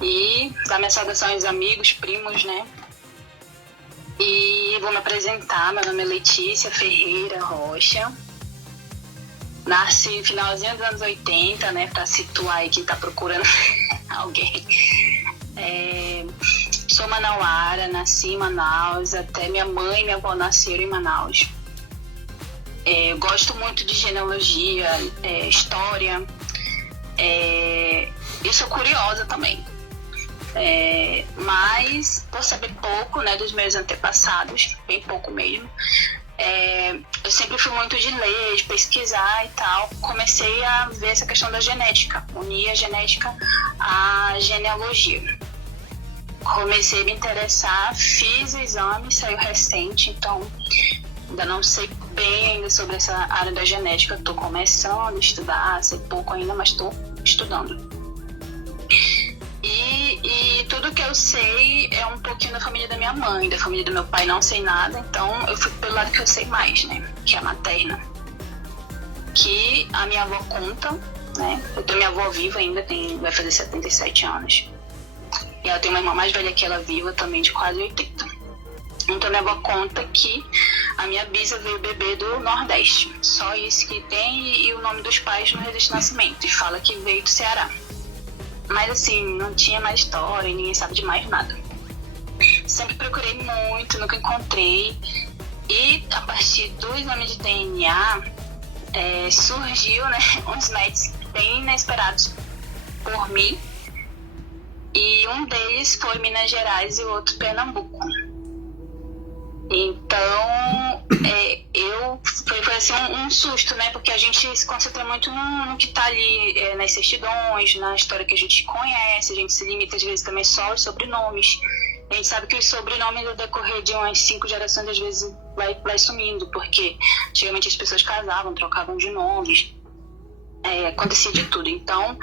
E dar minha saudação aos amigos, primos, né? E vou me apresentar. Meu nome é Letícia Ferreira Rocha. Nasci no finalzinho dos anos 80, né? Pra situar aí quem tá procurando alguém. Sou manauara, nasci em Manaus. Até minha mãe e minha avó nasceram em Manaus. Eu gosto muito de genealogia, história. Eu sou curiosa também. Mas por saber pouco, né, dos meus antepassados, bem pouco mesmo, eu sempre fui muito de ler, de pesquisar e tal. Comecei a ver essa questão da genética, unir a genética à genealogia. Comecei a me interessar, fiz o exame, saiu recente, então ainda não sei bem ainda sobre essa área da genética. Estou começando a estudar, sei pouco ainda, mas estou estudando. E tudo que eu sei é um pouquinho da família da minha mãe, da família do meu pai não sei nada, então eu fui pelo lado que eu sei mais, né? Que é a materna. Que a minha avó conta, né? Eu tenho minha avó viva ainda, vai fazer 77 anos. E ela tem uma irmã mais velha que ela viva também, de quase 80. Então minha avó conta que a minha bisa veio bebê do Nordeste. Só isso que tem, e o nome dos pais no registro de nascimento. E fala que veio do Ceará. Mas assim, não tinha mais história, ninguém sabe de mais nada. Sempre procurei muito, nunca encontrei. E a partir do exame de DNA, surgiu, né, uns matches bem inesperados por mim. E um deles foi Minas Gerais e o outro Pernambuco. Então, foi assim um susto, né? Porque a gente se concentra muito no que está ali nas certidões, na história que a gente conhece. A gente se limita às vezes também só aos sobrenomes. A gente sabe que os sobrenomes no decorrer de umas 5 gerações às vezes vai sumindo, porque antigamente as pessoas casavam, trocavam de nomes. Acontecia de tudo. Então,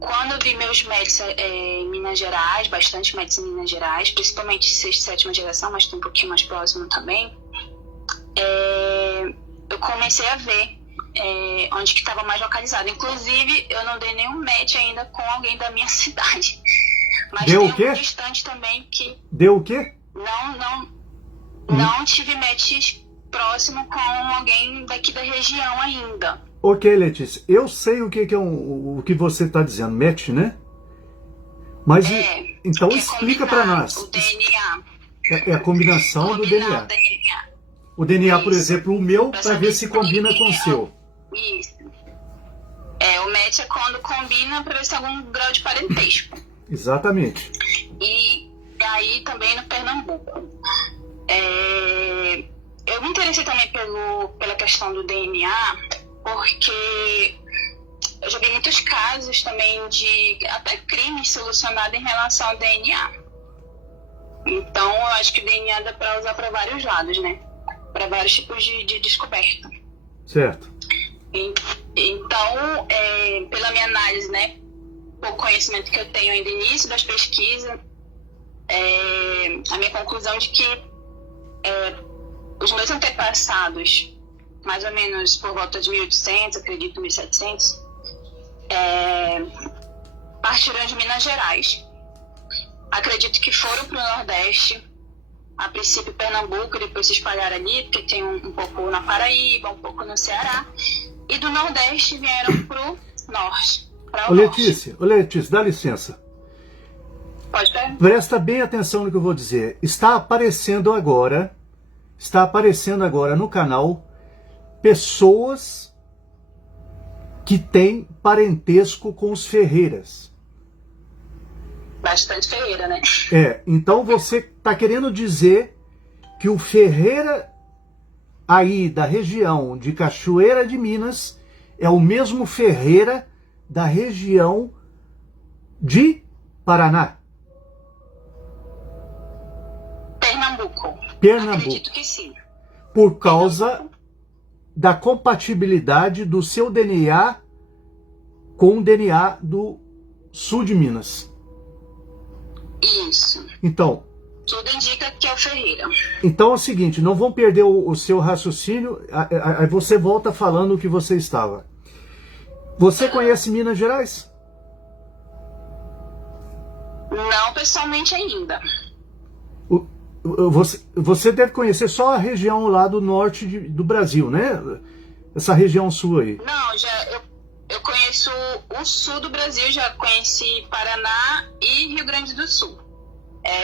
quando eu vi meus médicos em Minas Gerais, bastante médicos em Minas Gerais, principalmente 6ª e 7ª geração, mas tem um pouquinho mais próximo também, eu comecei a ver onde que estava mais localizado. Inclusive, eu não dei nenhum match ainda com alguém da minha cidade. Mas deu tem o quê? um distante também que... Deu o quê? Não tive matches próximo com alguém daqui da região ainda. Ok, Letícia, eu sei o que é o que você está dizendo, match, né? Mas então explica para nós. O DNA. É a combinação do DNA. O DNA, por exemplo, o meu, para ver se combina com o seu. Isso. O match é quando combina para ver se tem algum grau de parentesco. Exatamente. E aí também no Pernambuco. Eu me interessei também pela questão do DNA, porque eu já vi muitos casos também de até crimes solucionados em relação ao DNA. Então, eu acho que o DNA dá para usar para vários lados, né? Para vários tipos de descoberta. Certo. Então, pela minha análise, né? O conhecimento que eu tenho ainda no início das pesquisas, a minha conclusão de que os meus antepassados, mais ou menos por volta de 1800, acredito, 1700, partiram de Minas Gerais. Acredito que foram para o Nordeste, a princípio Pernambuco, depois se espalharam ali, porque tem um pouco na Paraíba, um pouco no Ceará, e do Nordeste vieram para o Norte. Ô Letícia, dá licença. Pode ver? Presta bem atenção no que eu vou dizer. Está aparecendo agora no canal pessoas que têm parentesco com os Ferreiras. Bastante Ferreira, né? Então você está querendo dizer que o Ferreira aí da região de Cachoeira de Minas é o mesmo Ferreira da região de Paraná? Pernambuco. Acredito que sim. Por causa da compatibilidade do seu DNA com o DNA do sul de Minas. Isso. Então, tudo indica que é o Ferreira. Então é o seguinte, não vão perder o seu raciocínio, aí você volta falando o que você estava. Você conhece Minas Gerais? Não pessoalmente ainda. Você deve conhecer só a região lá do norte do Brasil, né? Essa região sua aí. Não, eu conheço o sul do Brasil, já conheci Paraná e Rio Grande do Sul.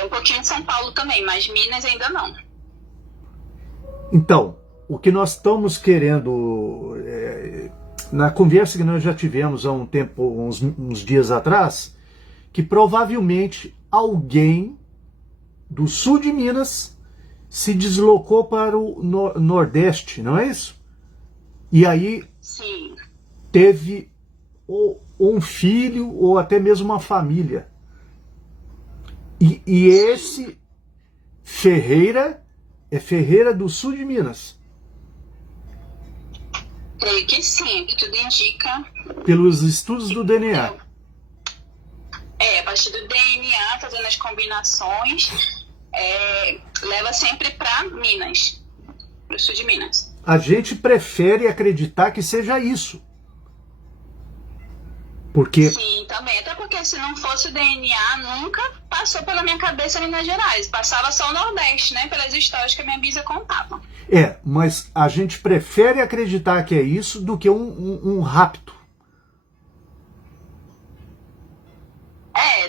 Um pouquinho de São Paulo também, mas Minas ainda não. Então, o que nós estamos querendo, na conversa que nós já tivemos há um tempo, uns dias atrás, que provavelmente alguém do sul de Minas se deslocou para o Nordeste, não é isso? E aí Sim. teve um filho ou até mesmo uma família. E esse Ferreira é Ferreira do sul de Minas. Creio que sim, que tudo indica. Pelos estudos do DNA. A partir do DNA, fazendo as combinações, leva sempre para Minas, para o sul de Minas. A gente prefere acreditar que seja isso. Porque... Sim, também. Até porque se não fosse o DNA, nunca passou pela minha cabeça Minas Gerais. Passava só o Nordeste, né? Pelas histórias que a minha bisa contava. Mas a gente prefere acreditar que é isso do que um rapto.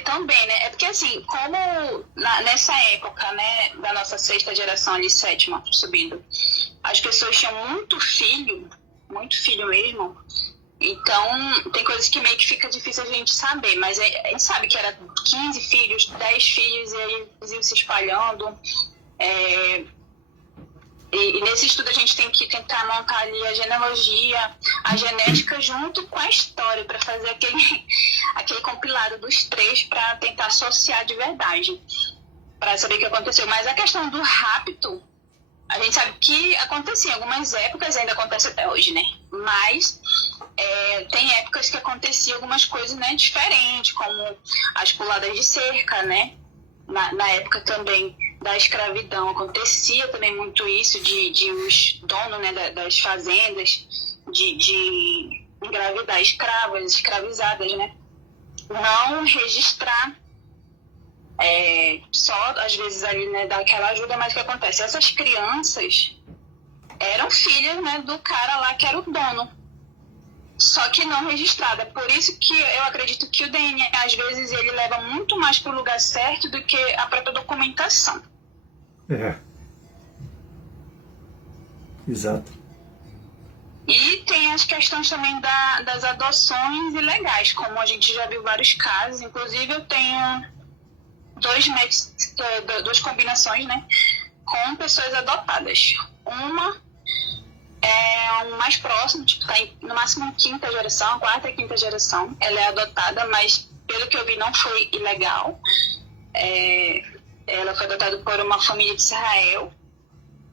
Também, né? É porque assim, como nessa época, né, da nossa sexta geração ali, sétima, subindo, as pessoas tinham muito filho mesmo. Então, tem coisas que meio que fica difícil a gente saber, mas a gente sabe que era 15 filhos, 10 filhos, e aí eles iam se espalhando. E nesse estudo a gente tem que tentar montar ali a genealogia, a genética junto com a história, para fazer aquele compilado dos três, para tentar associar de verdade, para saber o que aconteceu. Mas a questão do rapto, a gente sabe que acontecia em algumas épocas, ainda acontece até hoje, né? Mas tem épocas que acontecia algumas coisas, né, diferentes, como as puladas de cerca, né? Na época também da escravidão acontecia também muito isso, de os donos, né, das fazendas, de engravidar escravas, escravizadas, né? Não registrar, só às vezes ali, né, dar aquela ajuda, mas o que acontece? Essas crianças eram filhas, né, do cara lá que era o dono, só que não registrada. Por isso que eu acredito que o DNA, às vezes, ele leva muito mais para o lugar certo do que a própria documentação. Exato. E tem as questões também das adoções ilegais, como a gente já viu vários casos. Inclusive, eu tenho duas combinações, né, com pessoas adotadas. Uma é o mais próximo, tipo, tá no máximo quarta e quinta geração. Ela é adotada, mas pelo que eu vi não foi ilegal. Ela foi adotada por uma família de Israel.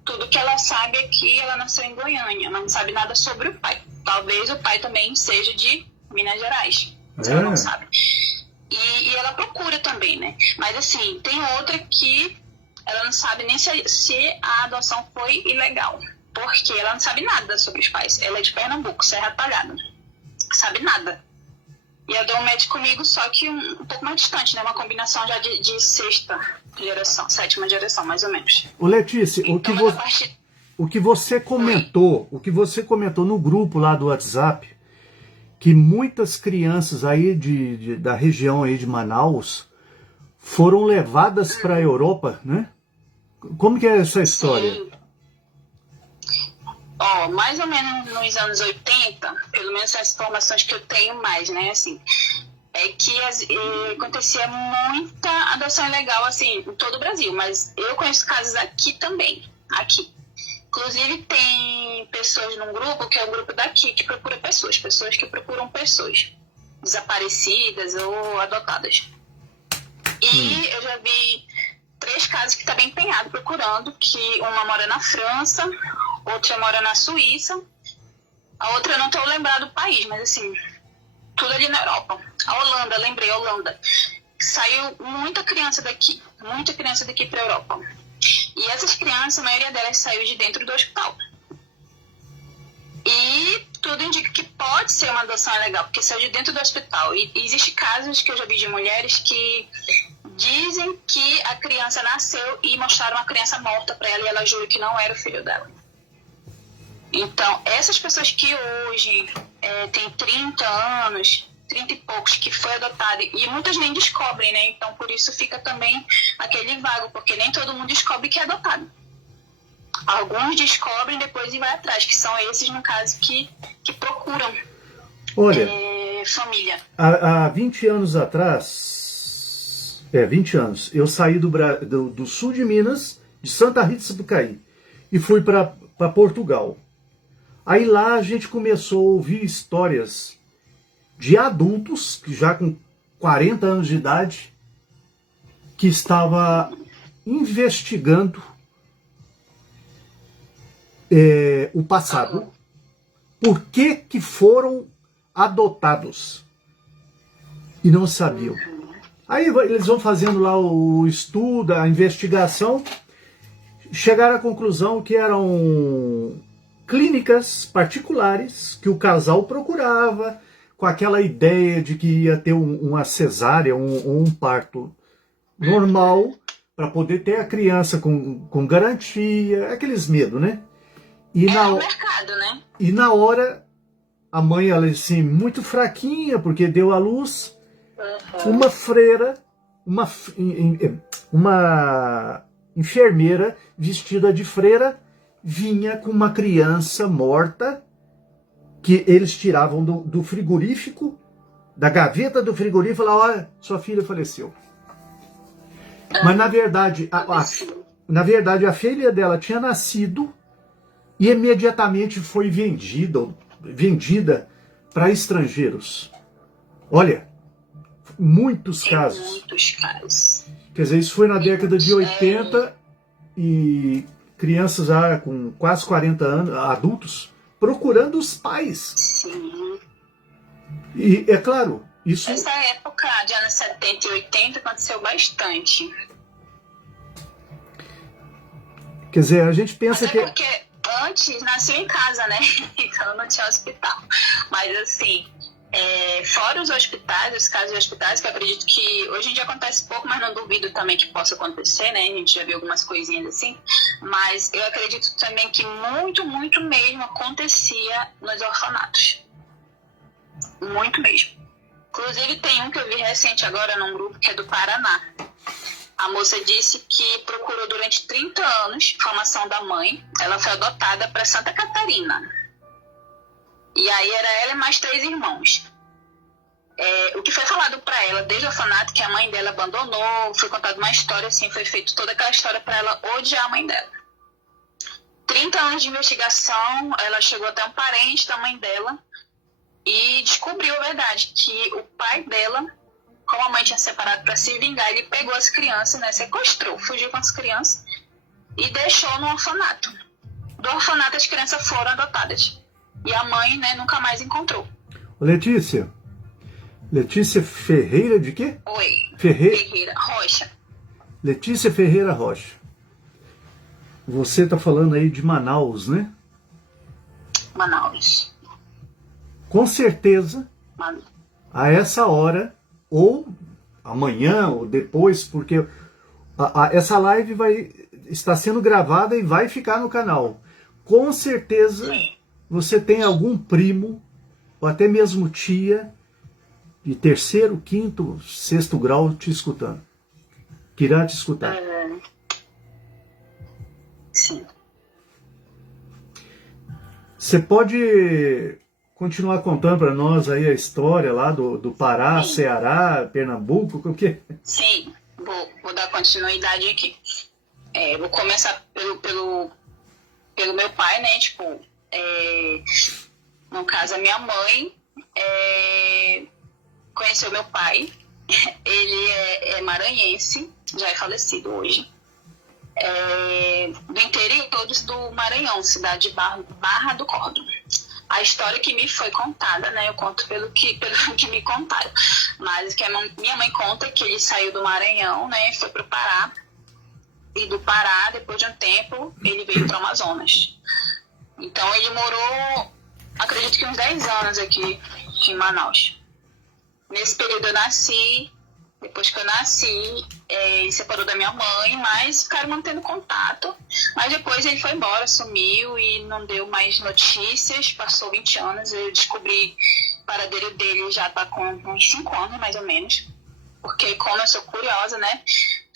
Tudo que ela sabe é que ela nasceu em Goiânia, mas não sabe nada sobre o pai. Talvez o pai também seja de Minas Gerais, ela não sabe. E ela procura também, né? Mas assim, tem outra que ela não sabe nem se a adoção foi ilegal, porque ela não sabe nada sobre os pais. Ela é de Pernambuco, Serra Talhada. Sabe nada. E eu dou um match comigo, só que um pouco mais distante, né? Uma combinação já de sexta geração, sétima geração, mais ou menos. Ô Letícia, então, o que você comentou no grupo lá do WhatsApp, que muitas crianças aí da região aí de Manaus foram levadas para a Europa, né? Como que é essa história? Sim. Mais ou menos nos anos 80, pelo menos as informações que eu tenho mais, né, assim, é que acontecia muita adoção ilegal, assim, em todo o Brasil, mas eu conheço casos aqui também, aqui. Inclusive tem pessoas num grupo, que é o grupo daqui, que procura pessoas que procuram pessoas desaparecidas ou adotadas. E eu já vi 3 casos que tá bem empenhado procurando, que uma mora na França, outra mora na Suíça, a outra eu não tô lembrado do país, mas assim, tudo ali na Europa. A Holanda, lembrei, Holanda. Saiu muita criança daqui pra Europa. E essas crianças, a maioria delas saiu de dentro do hospital. E tudo indica que pode ser uma adoção ilegal, porque saiu de dentro do hospital. E existem casos que eu já vi de mulheres que Dizem que a criança nasceu e mostraram a criança morta para ela e ela jura que não era o filho dela. Então, essas pessoas que hoje têm 30 anos, 30 e poucos, que foi adotada, e muitas nem descobrem, né? Então, por isso fica também aquele vago, porque nem todo mundo descobre que é adotado. Alguns descobrem depois e vai atrás, que são esses, no caso, que procuram família. Há 20 anos atrás, 20 anos, eu saí do sul de Minas, de Santa Rita de Sapucaí, e fui para Portugal. Aí lá a gente começou a ouvir histórias de adultos, que já com 40 anos de idade, que estava investigando o passado. Por que foram adotados? E não sabiam. Aí eles vão fazendo lá o estudo, a investigação, chegaram à conclusão que eram clínicas particulares que o casal procurava, com aquela ideia de que ia ter uma cesárea, um parto normal, para poder ter a criança com garantia, aqueles medos, né? E o mercado, né? E na hora, a mãe, ela assim, muito fraquinha, porque deu à luz, uma freira, uma enfermeira vestida de freira, vinha com uma criança morta, que eles tiravam do frigorífico, da gaveta do frigorífico, e falavam: olha, sua filha faleceu. Mas na verdade, a filha dela tinha nascido e imediatamente foi vendida para estrangeiros. Olha, muitos casos. Muitos casos. Quer dizer, isso foi na década de 80 e crianças já com quase 40 anos, adultos, procurando os pais. Sim. E é claro, isso... Essa época de anos 70 e 80 aconteceu bastante. Quer dizer, a gente pensa que... Porque antes nasceu em casa, né? Então não tinha hospital. Mas assim, fora os hospitais, os casos de hospitais, que eu acredito que hoje em dia acontece pouco, mas não duvido também que possa acontecer, né? A gente já viu algumas coisinhas assim. Mas eu acredito também que muito, muito mesmo acontecia nos orfanatos. Muito mesmo. Inclusive tem um que eu vi recente agora num grupo que é do Paraná. A moça disse que procurou durante 30 anos informação da mãe. Ela foi adotada para Santa Catarina. E aí era ela e mais 3 irmãos. O que foi falado para ela desde o orfanato, que a mãe dela abandonou, foi contada uma história assim, foi feito toda aquela história para ela odiar a mãe dela. 30 anos de investigação, ela chegou até um parente da mãe dela e descobriu a verdade, que o pai dela, como a mãe tinha separado para se vingar, ele pegou as crianças, né, sequestrou, fugiu com as crianças e deixou no orfanato. Do orfanato as crianças foram adotadas. E a mãe, né, nunca mais encontrou. Letícia Ferreira de quê? Oi. Ferreira Rocha. Letícia Ferreira Rocha. Você está falando aí de Manaus, né? Manaus. Com certeza, a essa hora, ou amanhã, ou depois, porque essa live está sendo gravada e vai ficar no canal. Com certeza, você tem algum primo, ou até mesmo tia, de 3º, 5º, 6º grau te escutando. Que irá te escutar. Sim. Você pode continuar contando para nós aí a história lá do Pará, Sim. Ceará, Pernambuco, o que? Sim, vou dar continuidade aqui. Vou começar pelo meu pai, né? Tipo, no caso, a minha mãe conheceu meu pai. Ele é maranhense, já é falecido hoje. Do interior do Maranhão, cidade de Barra do Cordo. A história que me foi contada, né? Eu conto pelo que me contaram. Mas que a minha mãe conta que ele saiu do Maranhão, né? Foi pro Pará. E do Pará, depois de um tempo, ele veio para o Amazonas. Então ele morou, acredito que uns 10 anos aqui em Manaus. Nesse período eu nasci Depois que eu nasci, ele separou da minha mãe, mas ficaram mantendo contato. Mas depois ele foi embora, sumiu e não deu mais notícias. Passou 20 anos, eu descobri o paradeiro dele já tá com uns 5 anos, mais ou menos. Porque como eu sou curiosa, né,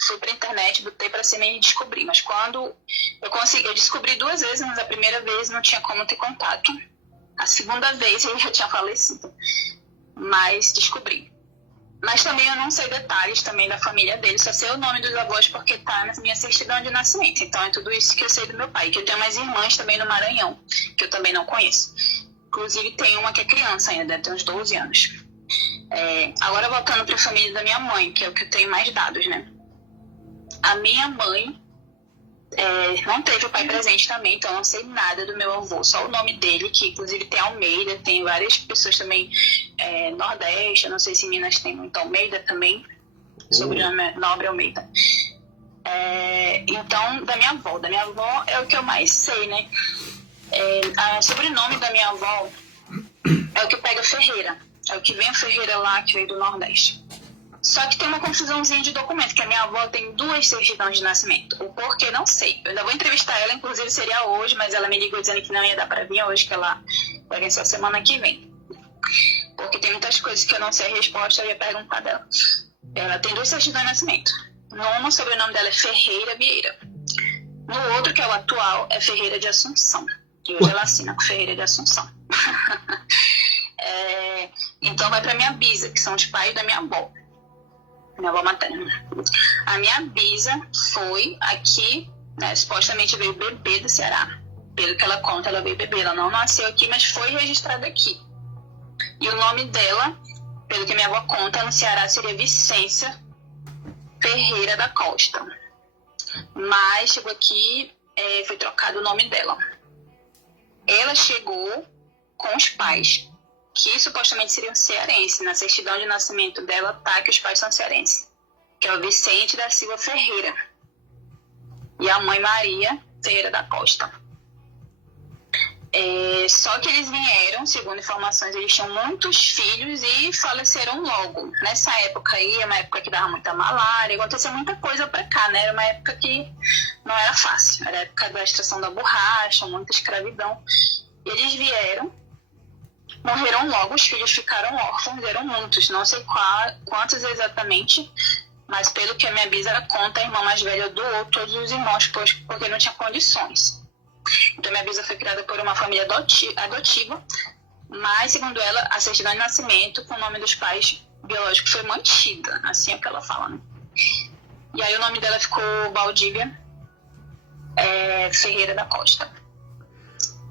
fui pra internet, botei pra cima e descobri. Mas quando eu descobri 2 vezes, mas a primeira vez não tinha como ter contato. A segunda vez ele já tinha falecido, mas descobri. Mas também eu não sei detalhes também da família dele, só sei o nome dos avós porque tá na minha certidão de nascimento. Então é tudo isso que eu sei do meu pai, que eu tenho mais irmãs também no Maranhão, que eu também não conheço. Inclusive tem uma que é criança ainda, deve ter uns 12 anos. Agora voltando para a família da minha mãe, que é o que eu tenho mais dados, né? A minha mãe não teve o pai presente também, então eu não sei nada do meu avô, só o nome dele, que inclusive tem Almeida, tem várias pessoas também, Nordeste, eu não sei se Minas tem muito Almeida também, sobrenome Nobre Almeida. Então, da minha avó é o que eu mais sei, né? O sobrenome da minha avó é o que pega Ferreira, é o que vem a Ferreira lá, que veio do Nordeste. Só que tem uma confusãozinha de documento, que a minha avó tem 2 certidões de nascimento. O porquê, não sei. Eu ainda vou entrevistar ela, inclusive seria hoje, mas ela me ligou dizendo que não ia dar para vir hoje, que ela vai vir só semana que vem. Porque tem muitas coisas que eu não sei a resposta, eu ia perguntar dela. Ela tem 2 certidões de nascimento. No sobrenome dela é Ferreira Vieira. No outro, que é o atual, é Ferreira de Assunção. E hoje ela assina com Ferreira de Assunção. Então vai para minha bisa, que são os pais da minha avó. Minha avó materna. A minha bisa foi aqui, né, supostamente veio bebê do Ceará. Pelo que ela conta, ela veio bebê. Ela não nasceu aqui, mas foi registrada aqui. E o nome dela, pelo que minha avó conta, no Ceará seria Vicência Ferreira da Costa. Mas chegou aqui, foi trocado o nome dela. Ela chegou com os pais, que supostamente seriam cearenses. Na certidão de nascimento dela tá que os pais são cearenses, que é o Vicente da Silva Ferreira e a mãe Maria Ferreira da Costa. Só que eles vieram, segundo informações, eles tinham muitos filhos e faleceram logo. Nessa época aí, é uma época que dava muita malária, acontecia muita coisa pra cá, né? Era uma época que não era fácil, era a época da extração da borracha, muita escravidão. Eles vieram, morreram logo, os filhos ficaram órfãos, eram muitos, não sei quantos exatamente, mas pelo que a minha bisa conta, a irmã mais velha doou todos os irmãos porque não tinha condições. Então minha bisa foi criada por uma família adotiva, mas segundo ela, a certidão de nascimento com o nome dos pais biológicos foi mantida, assim é o que ela fala, né? E aí o nome dela ficou Valdívia Ferreira da Costa.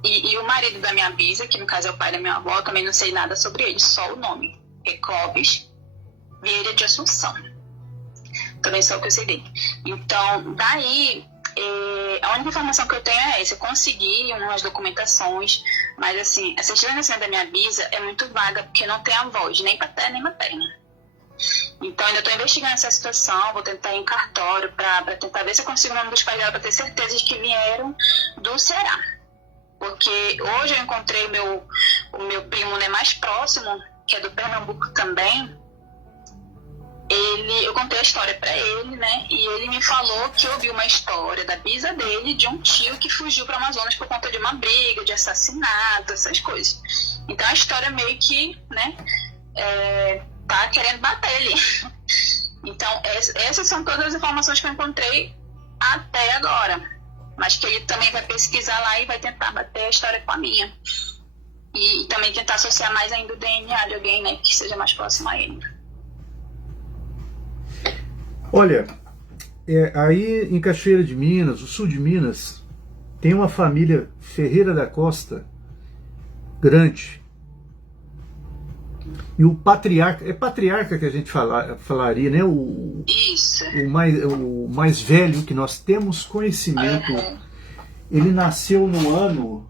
E o marido da minha bisa, que no caso é o pai da minha avó, também não sei nada sobre ele, só o nome. É Clóvis Vieira de Assunção. Também só o que eu sei dele. Então, daí, a única informação que eu tenho é essa. Eu consegui umas documentações, mas assim, a certidão de nascimento da minha bisa é muito vaga, porque não tem avós, nem paterna nem materna. Então, ainda estou investigando essa situação, vou tentar ir em cartório para tentar ver se eu consigo o nome dos pais dela, para ter certeza de que vieram do Ceará. Porque hoje eu encontrei o meu primo, né, mais próximo, que é do Pernambuco também. Eu contei a história para ele, né? E ele me falou que ouviu uma história da bisa dele, de um tio que fugiu para o Amazonas por conta de uma briga, de assassinato, essas coisas. Então a história meio que, né, tá querendo bater ali. Então essas são todas as informações que eu encontrei até agora. Mas que ele também vai pesquisar lá e vai tentar bater a história com a minha. E também tentar associar mais ainda o DNA de alguém, né, que seja mais próximo a ele. Olha, aí em Cachoeira de Minas, o sul de Minas, tem uma família Ferreira da Costa grande. E o patriarca, patriarca que a gente falaria, né? Isso. O mais velho que nós temos conhecimento, ele nasceu no ano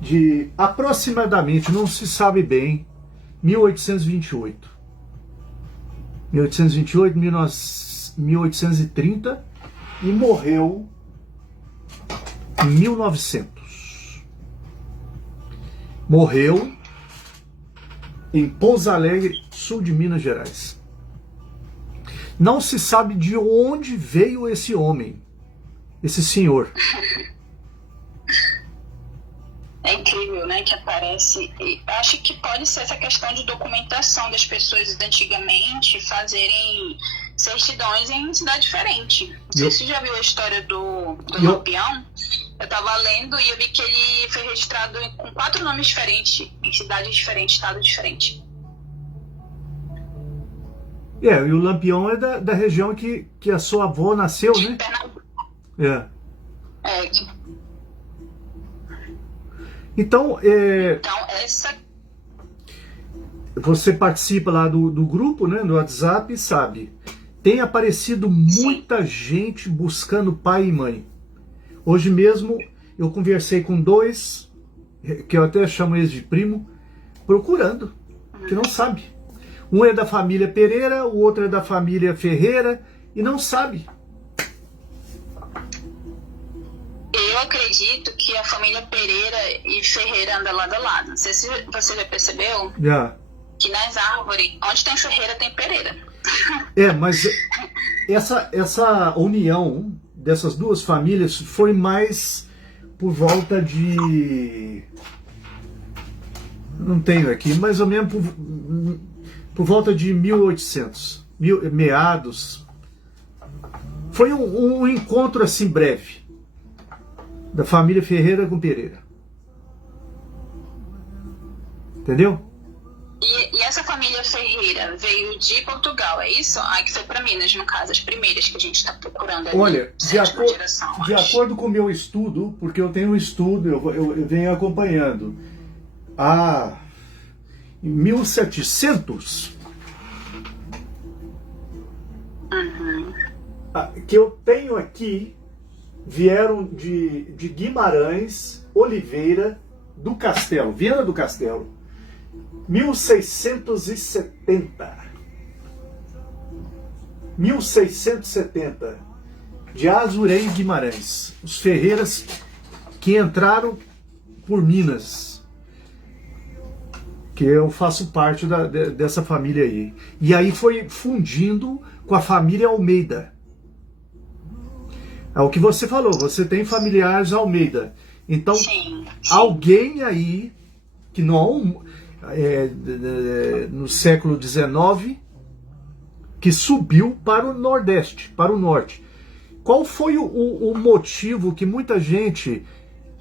de aproximadamente, não se sabe bem, 1828. 1828, 1830 e morreu em 1900. Morreu em Pouso Alegre, sul de Minas Gerais. Não se sabe de onde veio esse homem, esse senhor. É incrível, né, que aparece. E acho que pode ser essa questão de documentação das pessoas antigamente fazerem certidões em cidade diferente. Não sei se você já viu a história do Lampião. Eu estava lendo e eu vi que ele foi registrado com 4 nomes diferentes, em cidades diferentes, estados diferentes. E o Lampião é da região que a sua avó nasceu, né? Pernambuco. Então, essa... você participa lá do grupo, né, do WhatsApp, e sabe, tem aparecido muita gente buscando pai e mãe. Hoje mesmo eu conversei com 2, que eu até chamo eles de primo, procurando, que não sabe. Um é da família Pereira, o outro é da família Ferreira, e não sabe. Eu acredito que a família Pereira e Ferreira andam lado a lado. Não sei se você já percebeu que nas árvores, onde tem Ferreira, tem Pereira. Mas essa união dessas 2 famílias foi mais por volta de... Não tenho aqui, mais ou menos por volta de 1800, meados. Foi um encontro assim breve da família Ferreira com Pereira. Entendeu? E essa família Ferreira veio de Portugal, é isso? Que foi para Minas, no caso, as primeiras que a gente está procurando ali. Olha, de acordo com o meu estudo, porque eu tenho um estudo, eu venho acompanhando. Em 1700, que eu tenho aqui, vieram de Guimarães, Oliveira, do Castelo, Viana do Castelo, 1670, de Azurém Guimarães, os Ferreiras que entraram por Minas, que eu faço parte dessa família aí. E aí foi fundindo com a família Almeida. É o que você falou, você tem familiares Almeida. Então, sim. Alguém aí, que não no século XIX, que subiu para o Nordeste, para o Norte. Qual foi o motivo que muita gente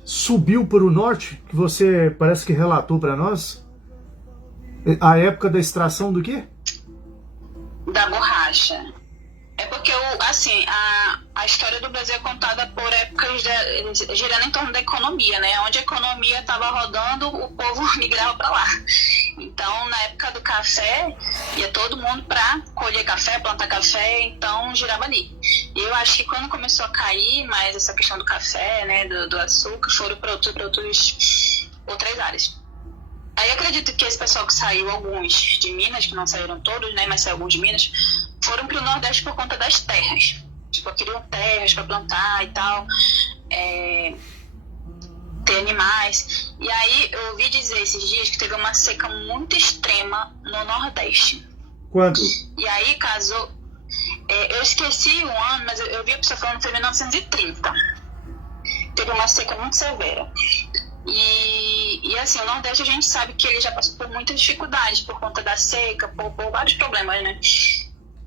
subiu para o Norte, que você parece que relatou para nós? A época da extração do quê? Da borracha. É porque, assim, a história do Brasil é contada por épocas girando em torno da economia, né? Onde a economia estava rodando, o povo migrava para lá. Então, na época do café, ia todo mundo para colher café, plantar café, então girava ali. E eu acho que quando começou a cair mais essa questão do café, né, do açúcar, foram para outras áreas. Aí eu acredito que esse pessoal que saiu, alguns de Minas, que não saíram todos, né, mas saiu alguns de Minas, foram para o Nordeste por conta das terras. Tipo, queriam terras para plantar e tal, ter animais. E aí eu ouvi dizer esses dias que teve uma seca muito extrema no Nordeste. Quando? E aí casou... eu esqueci o ano, mas eu vi a pessoa falando que foi em 1930. Teve uma seca muito severa. E assim, o Nordeste a gente sabe que ele já passou por muitas dificuldades por conta da seca, por vários problemas, né?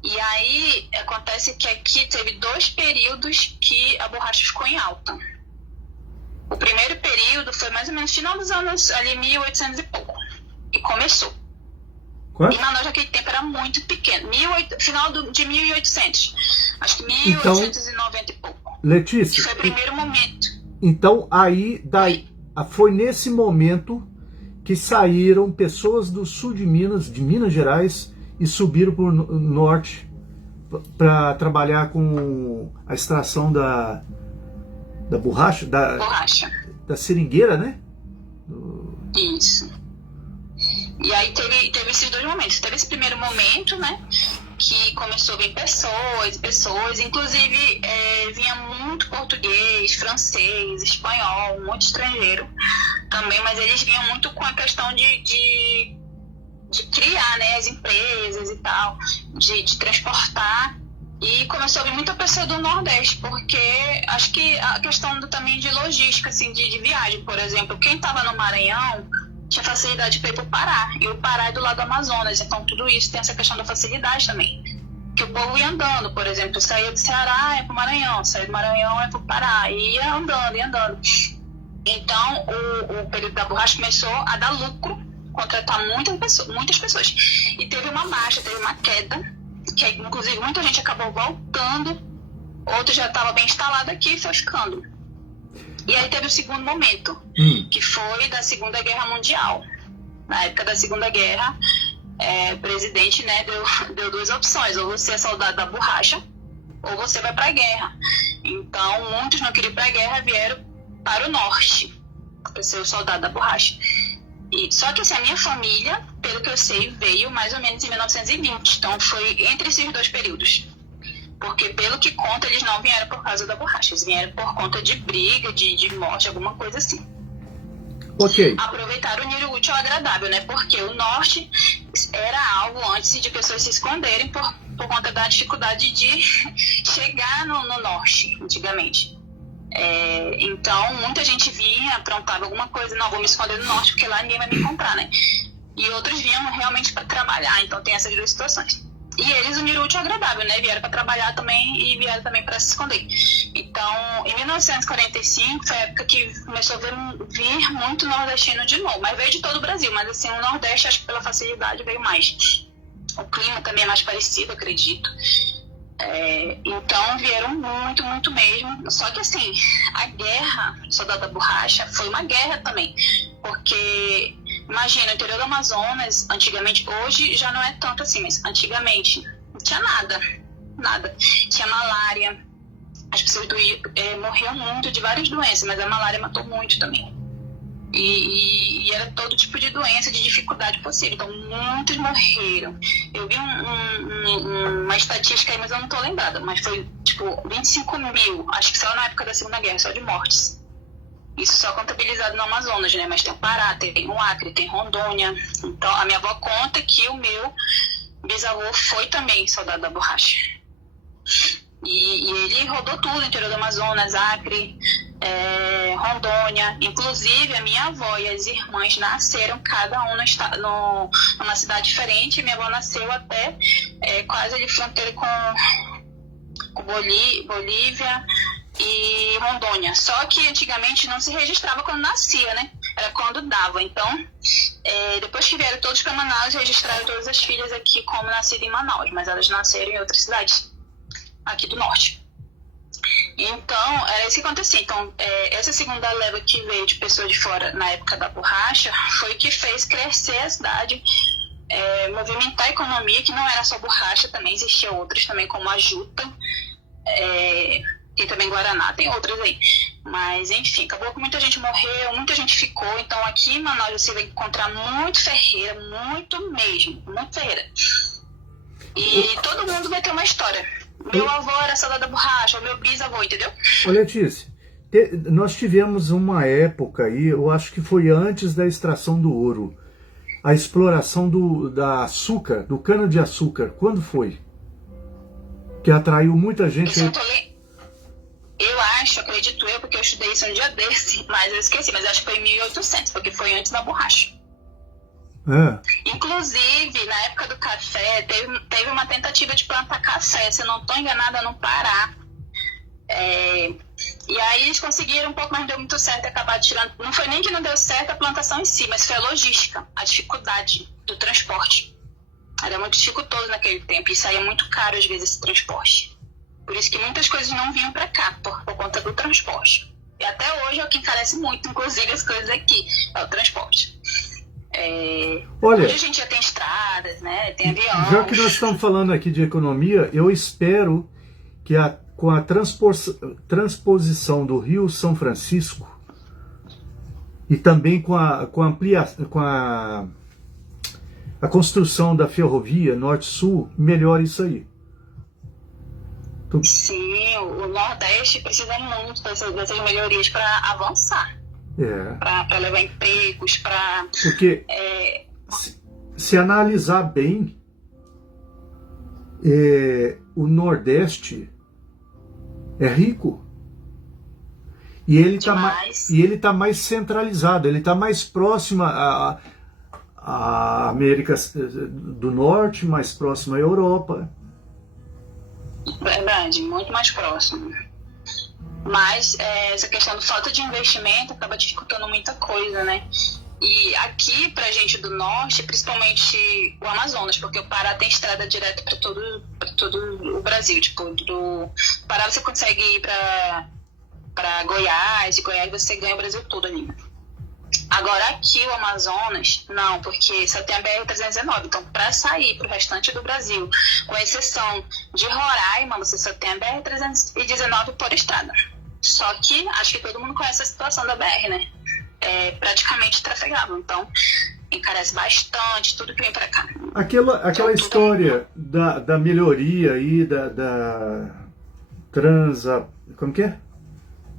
E aí acontece que aqui teve 2 períodos que a borracha ficou em alta. O primeiro período foi mais ou menos final dos anos ali 1800 e pouco. E começou. Quanto? E Manaus naquele tempo era muito pequeno. Final de 1800. Acho que 1890 e pouco. Letícia. Que foi o primeiro momento. Então foi nesse momento que saíram pessoas do sul de Minas Gerais, e subiram para o norte para trabalhar com a extração da borracha, da seringueira, né? Isso. E aí teve esses 2 momentos. Teve esse primeiro momento, né? Que começou a vir pessoas, inclusive vinha muito português, francês, espanhol, muito estrangeiro também, mas eles vinham muito com a questão de de criar, né, as empresas e tal, de transportar. E começou a vir muita pessoa do Nordeste, porque acho que a questão também de logística, assim, de viagem, por exemplo, quem estava no Maranhão tinha facilidade para ir para o Pará, e o Pará é do lado do Amazonas, então tudo isso tem essa questão da facilidade também. Que o povo ia andando, por exemplo, saía do Ceará, ia para o Maranhão, saía do Maranhão, ia para o Pará, e ia andando, ia andando. Então, o período da borracha começou a dar lucro, contratar muitas pessoas. E teve uma baixa, teve uma queda, que inclusive muita gente acabou voltando, outro já estava bem instalado aqui e foi ficando. E aí teve o segundo momento, que foi da Segunda Guerra Mundial. Na época da Segunda Guerra, o presidente, né, deu duas opções: ou você é soldado da borracha, ou você vai para a guerra. Então, muitos não queriam ir para a guerra, vieram para o norte, para ser o soldado da borracha. Só que assim, a minha família, pelo que eu sei, veio mais ou menos em 1920. Então foi entre esses dois períodos. Porque pelo que conta, eles não vieram por causa da borracha. Eles vieram por conta de briga, de morte, alguma coisa assim. Ok. Aproveitaram o unir o útil ao agradável, né? Porque o norte era algo antes de pessoas se esconderem por conta da dificuldade de chegar no norte, antigamente. Então, muita gente vinha, aprontava alguma coisa, não, vou me esconder no norte, porque lá ninguém vai me encontrar, né? E outros vinham realmente para trabalhar, então tem essas duas situações. E eles uniram o útil ao agradável, né? Vieram para trabalhar também e vieram também para se esconder. Então, em 1945, foi a época que começou a vir muito nordestino de novo, mas veio de todo o Brasil, mas assim, o Nordeste, acho que pela facilidade, veio mais. O clima também é mais parecido, acredito. Então vieram muito, muito mesmo. Só que assim, a guerra Soldado da Borracha foi uma guerra também, porque imagina, o interior do Amazonas, antigamente, hoje já não é tanto assim, mas antigamente não tinha nada. Tinha malária, as pessoas morriam muito de várias doenças, mas a malária matou muito também. E era todo tipo de doença, de dificuldade possível. Então, muitos morreram. Eu vi uma estatística aí, mas eu não tô lembrada. Mas foi, tipo, 25 mil, acho que só na época da Segunda Guerra, só de mortes. Isso só contabilizado no Amazonas, né? Mas tem o Pará, tem o Acre, tem Rondônia. Então, a minha avó conta que o meu bisavô foi também soldado da borracha. E ele rodou tudo no interior do Amazonas, Acre, Rondônia. Inclusive, a minha avó e as irmãs nasceram cada um numa cidade diferente. Minha avó nasceu até quase de fronteira com Bolívia e Rondônia. Só que antigamente não se registrava quando nascia, né? Era quando dava. Então, depois que vieram todos para Manaus, registraram todas as filhas aqui como nascidas em Manaus, mas elas nasceram em outras cidades aqui do norte. Então, era isso que acontecia. Então, essa segunda leva que veio de pessoas de fora na época da borracha foi que fez crescer a cidade, movimentar a economia, que não era só borracha, também existiam outras também, como a juta, tem também Guaraná, tem outras aí. Mas, enfim, acabou que muita gente morreu, muita gente ficou. Então, aqui em Manaus você vai encontrar muito ferreira, muito mesmo, muito ferreira. E todo mundo vai ter uma história. Meu avô era soldado da borracha, o meu bisavô, entendeu? Olha, Letícia, nós tivemos uma época aí, eu acho que foi antes da extração do ouro, a exploração da açúcar, do cana-de-açúcar. Quando foi? Que atraiu muita gente. Eu acho, acredito eu, porque eu estudei isso um dia desse, mas eu esqueci, mas acho que foi em 1800, porque foi antes da borracha. Inclusive, na época do café, teve uma tentativa de plantar café, se eu não estou enganada, no Pará. E aí eles conseguiram um pouco, mas não deu muito certo, acabaram tirando. Não foi nem que não deu certo a plantação em si, mas foi a logística, a dificuldade do transporte. Era muito dificultoso naquele tempo, e saía muito caro às vezes esse transporte. Por isso que muitas coisas não vinham para cá, por conta do transporte. E até hoje é o que encarece muito, inclusive, as coisas aqui, é o transporte. Olha, hoje a gente já tem estradas, né? Tem avião. Já que nós estamos falando aqui de economia, eu espero que com a transposição do Rio São Francisco e também com a construção da ferrovia Norte-Sul, melhore isso aí. Sim, o Nordeste precisa muito dessas melhorias para avançar. Para levar empregos, para... Porque se analisar bem, o Nordeste é rico. E ele está mais centralizado, ele está mais próximo à América do Norte, mais próximo à Europa. Verdade, muito mais próximo. Mas essa questão da falta de investimento acaba dificultando muita coisa, né? E aqui, pra gente do Norte, principalmente o Amazonas, porque o Pará tem estrada direta para todo o Brasil. Tipo, do Pará você consegue ir para Goiás, e Goiás você ganha o Brasil todo ali. Agora aqui o Amazonas, não, porque só tem a BR-319, então para sair para o restante do Brasil, com exceção de Roraima, você só tem a BR-319 por estrada. Só que acho que todo mundo conhece a situação da BR, né? É praticamente trafegável, então encarece bastante tudo que vem para cá. Aquela então, história da melhoria aí da como que é?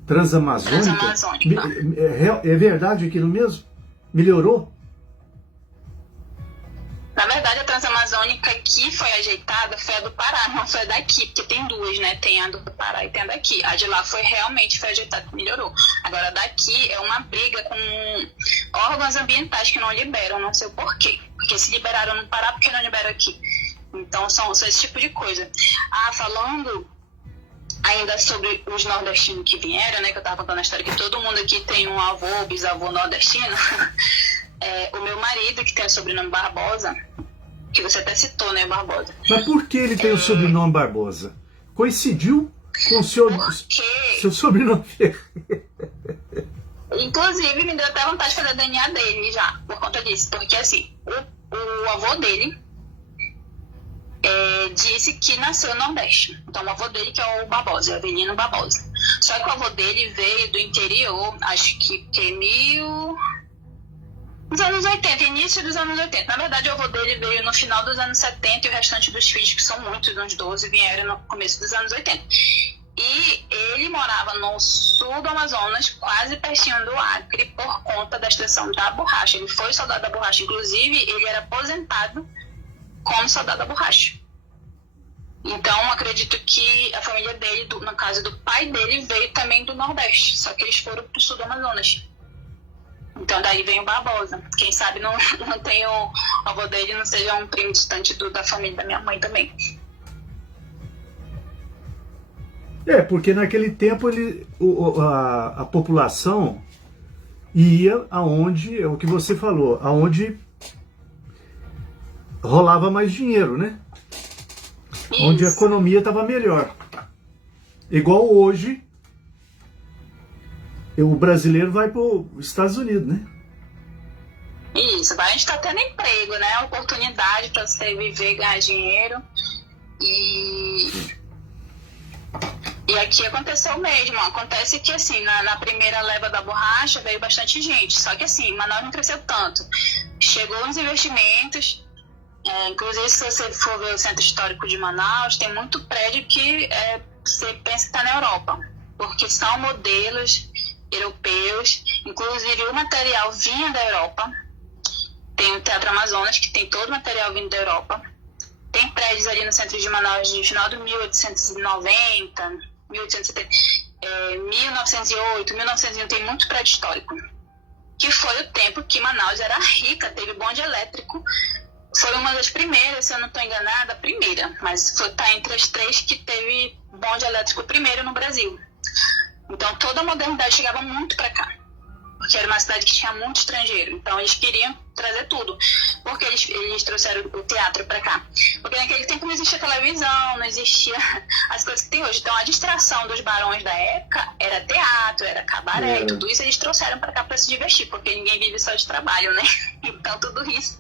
Transamazônica. É verdade aquilo mesmo? Melhorou? Na verdade, a Transamazônica que foi ajeitada foi a do Pará, não foi a daqui, porque tem duas, né? Tem a do Pará e tem a daqui. A de lá foi ajeitada, melhorou. Agora, a daqui é uma briga com órgãos ambientais que não liberam, não sei o porquê. Porque se liberaram no Pará, por que não liberam aqui? Então, são esse tipo de coisa. Falando ainda sobre os nordestinos que vieram, né? Que eu tava contando a história que todo mundo aqui tem um avô, bisavô nordestino. O meu marido, que tem o sobrenome Barbosa, que você até citou, né, Barbosa. Mas por que ele tem o sobrenome Barbosa? Coincidiu com o seu sobrenome? Inclusive, me deu até vontade de fazer a DNA dele já, por conta disso. Porque, assim, o avô dele disse que nasceu no Nordeste. Então, o avô dele que é o Barbosa, o Avelino Barbosa. Só que o avô dele veio do interior, acho que nos anos 80, início dos anos 80. Na verdade, o avô dele veio no final dos anos 70 e o restante dos filhos, que são muitos, uns 12, vieram no começo dos anos 80. E ele morava no sul do Amazonas, quase pertinho do Acre, por conta da extração da borracha. Ele foi soldado da borracha. Inclusive, ele era aposentado como soldado da borracha. Então, acredito que a família dele, no caso do pai dele, veio também do Nordeste. Só que eles foram pro sul do Amazonas. Então daí vem o Barbosa. Quem sabe não tem o avô dele, não seja um primo distante da família da minha mãe também. Porque naquele tempo a população ia aonde, é o que você falou, aonde rolava mais dinheiro, né? Isso. Onde a economia estava melhor. Igual hoje, o brasileiro vai para os Estados Unidos, né? Isso, a gente está tendo emprego, né? Oportunidade para você viver, ganhar dinheiro. E aqui aconteceu mesmo. Acontece que, assim, na primeira leva da borracha veio bastante gente. Só que, assim, Manaus não cresceu tanto. Chegou uns investimentos. Inclusive, se você for ver o centro histórico de Manaus, tem muito prédio que você pensa que está na Europa. Porque são modelos europeus, inclusive o material vinha da Europa. Tem o Teatro Amazonas, que tem todo o material vindo da Europa. Tem prédios ali no centro de Manaus de final de 1890, 1870, 1908, 1901, tem muito prédio histórico. Que foi o tempo que Manaus era rica, teve bonde elétrico. Foi uma das primeiras, se eu não estou enganada, a primeira, mas está entre as três que teve bonde elétrico primeiro no Brasil. Então toda a modernidade chegava muito para cá, porque era uma cidade que tinha muito estrangeiro, então eles queriam trazer tudo. Porque eles trouxeram o teatro para cá? Porque naquele tempo não existia televisão, não existia as coisas que tem hoje. Então a distração dos barões da época era teatro, era cabaré, tudo isso eles trouxeram para cá para se divertir, porque ninguém vive só de trabalho, né? Então tudo isso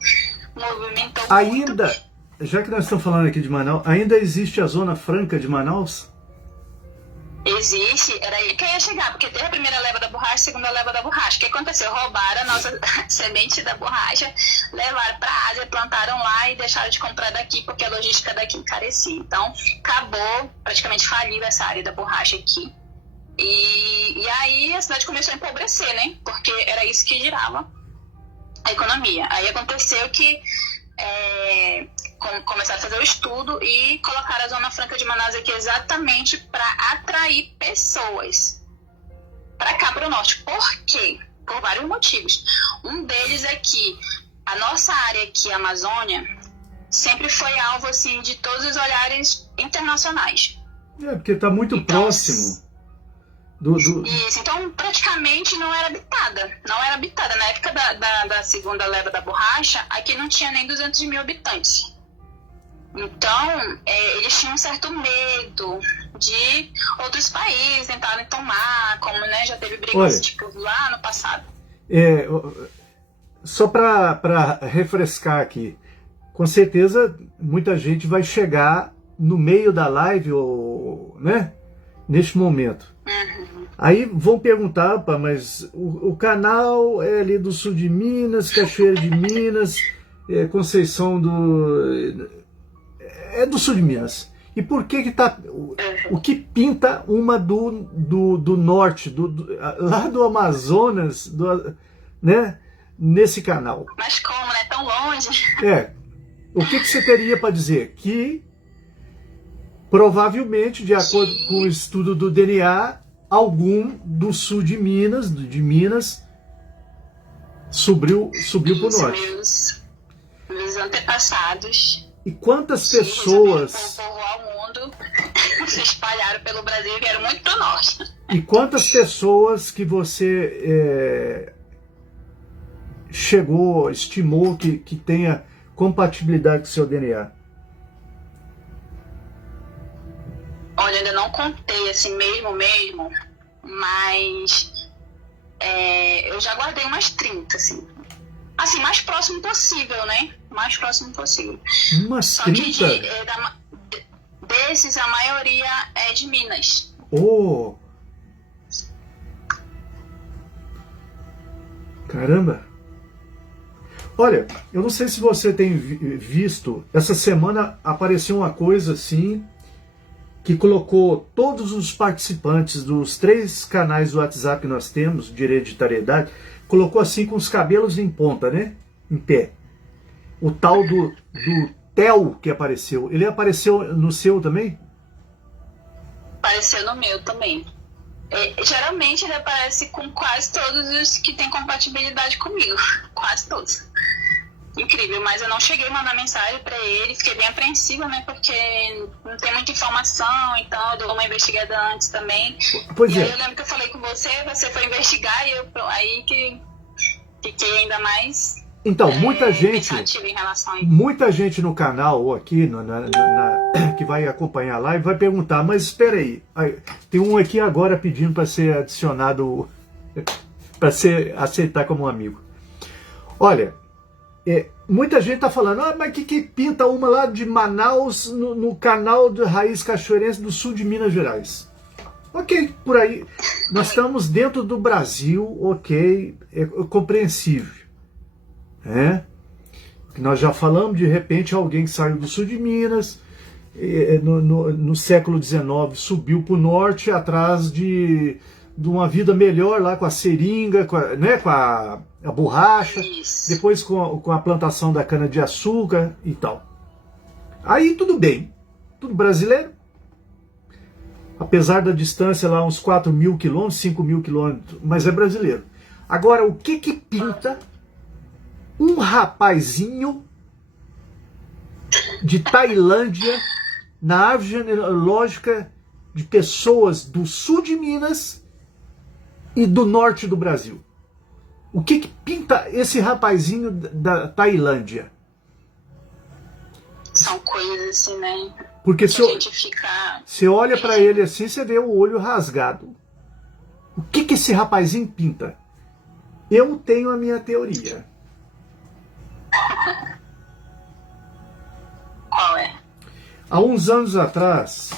movimentou ainda, muito. Já que nós estamos falando aqui de Manaus, ainda existe a Zona Franca de Manaus? Existe, era aí que eu ia chegar, porque teve a primeira leva da borracha, a segunda leva da borracha. O que aconteceu? Roubaram a nossa semente da borracha, levaram para a Ásia, plantaram lá e deixaram de comprar daqui, porque a logística daqui encarecia. Então, acabou, praticamente faliu essa área da borracha aqui. E aí a cidade começou a empobrecer, né? Porque era isso que girava a economia. Aí aconteceu que começaram a fazer o estudo e colocaram a Zona Franca de Manaus aqui exatamente para atrair pessoas para cá, para o norte. Por quê? Por vários motivos. Um deles é que a nossa área aqui, a Amazônia, sempre foi alvo assim, de todos os olhares internacionais. Porque está muito então, próximo. Isso, então praticamente não era habitada. Não era habitada. Na época da segunda leva da borracha, aqui não tinha nem 200 mil habitantes. Então, eles tinham um certo medo de outros países tentarem tomar, como, né, já teve brigas tipo, lá no passado. Só para refrescar aqui, com certeza muita gente vai chegar no meio da live, né, neste momento. Uhum. Aí vão perguntar, mas o canal é ali do sul de Minas, Cachoeira de Minas, Conceição é do sul de Minas. E por que tá... O que pinta uma do norte, lá do Amazonas, né, nesse canal? Mas como, né? Tão longe. O que você teria para dizer? Que provavelmente, de acordo com o estudo do DNA, algum do sul de Minas, subiu para o norte. Meus antepassados. E quantas pessoas... povoar o mundo, se espalharam pelo Brasil e vieram muito do norte. E quantas pessoas que você estimou que tenha compatibilidade com o seu DNA? Olha, ainda não contei assim mesmo, mas eu já guardei umas 30, assim. Assim, mais próximo possível, né? Mais próximo possível. Umas 30? Só que desses, a maioria é de Minas. Oh! Caramba! Olha, eu não sei se você tem visto, essa semana apareceu uma coisa assim, que colocou todos os participantes dos 3 canais do WhatsApp que nós temos, de hereditariedade, colocou assim com os cabelos em ponta, né? Em pé. O tal do Theo que apareceu. Ele apareceu no seu também? Apareceu no meu também. Geralmente ele aparece com quase todos os que têm compatibilidade comigo. Quase todos. Incrível, mas eu não cheguei a mandar mensagem pra ele, fiquei bem apreensiva, né, porque não tem muita informação, então eu dou uma investigada antes também. Pois aí eu lembro que eu falei com você foi investigar e aí que fiquei ainda mais então, muita gente em relação a isso. Muita gente no canal ou aqui que vai acompanhar a live vai perguntar, mas espera aí, tem um aqui agora pedindo para ser adicionado, para aceitar como um amigo. Olha, muita gente está falando, mas que pinta uma lá de Manaus no canal de Raiz Cachoeirense do sul de Minas Gerais? Ok, por aí. Nós estamos dentro do Brasil, ok, é compreensível. Nós já falamos, de repente, alguém que saiu do sul de Minas, no século XIX subiu para o norte atrás de uma vida melhor lá com a seringa, com a borracha, depois com a plantação da cana-de-açúcar e tal. Aí tudo bem, tudo brasileiro, apesar da distância lá uns 4.000 quilômetros, 5.000 quilômetros, mas é brasileiro. Agora, o que pinta um rapazinho de Tailândia na árvore genealógica de pessoas do sul de Minas e do norte do Brasil? O que pinta esse rapazinho da Tailândia? São coisas assim, né? Porque fica... você olha para ele assim, você vê o olho rasgado. O que esse rapazinho pinta? Eu tenho a minha teoria. Qual é? Há uns anos atrás,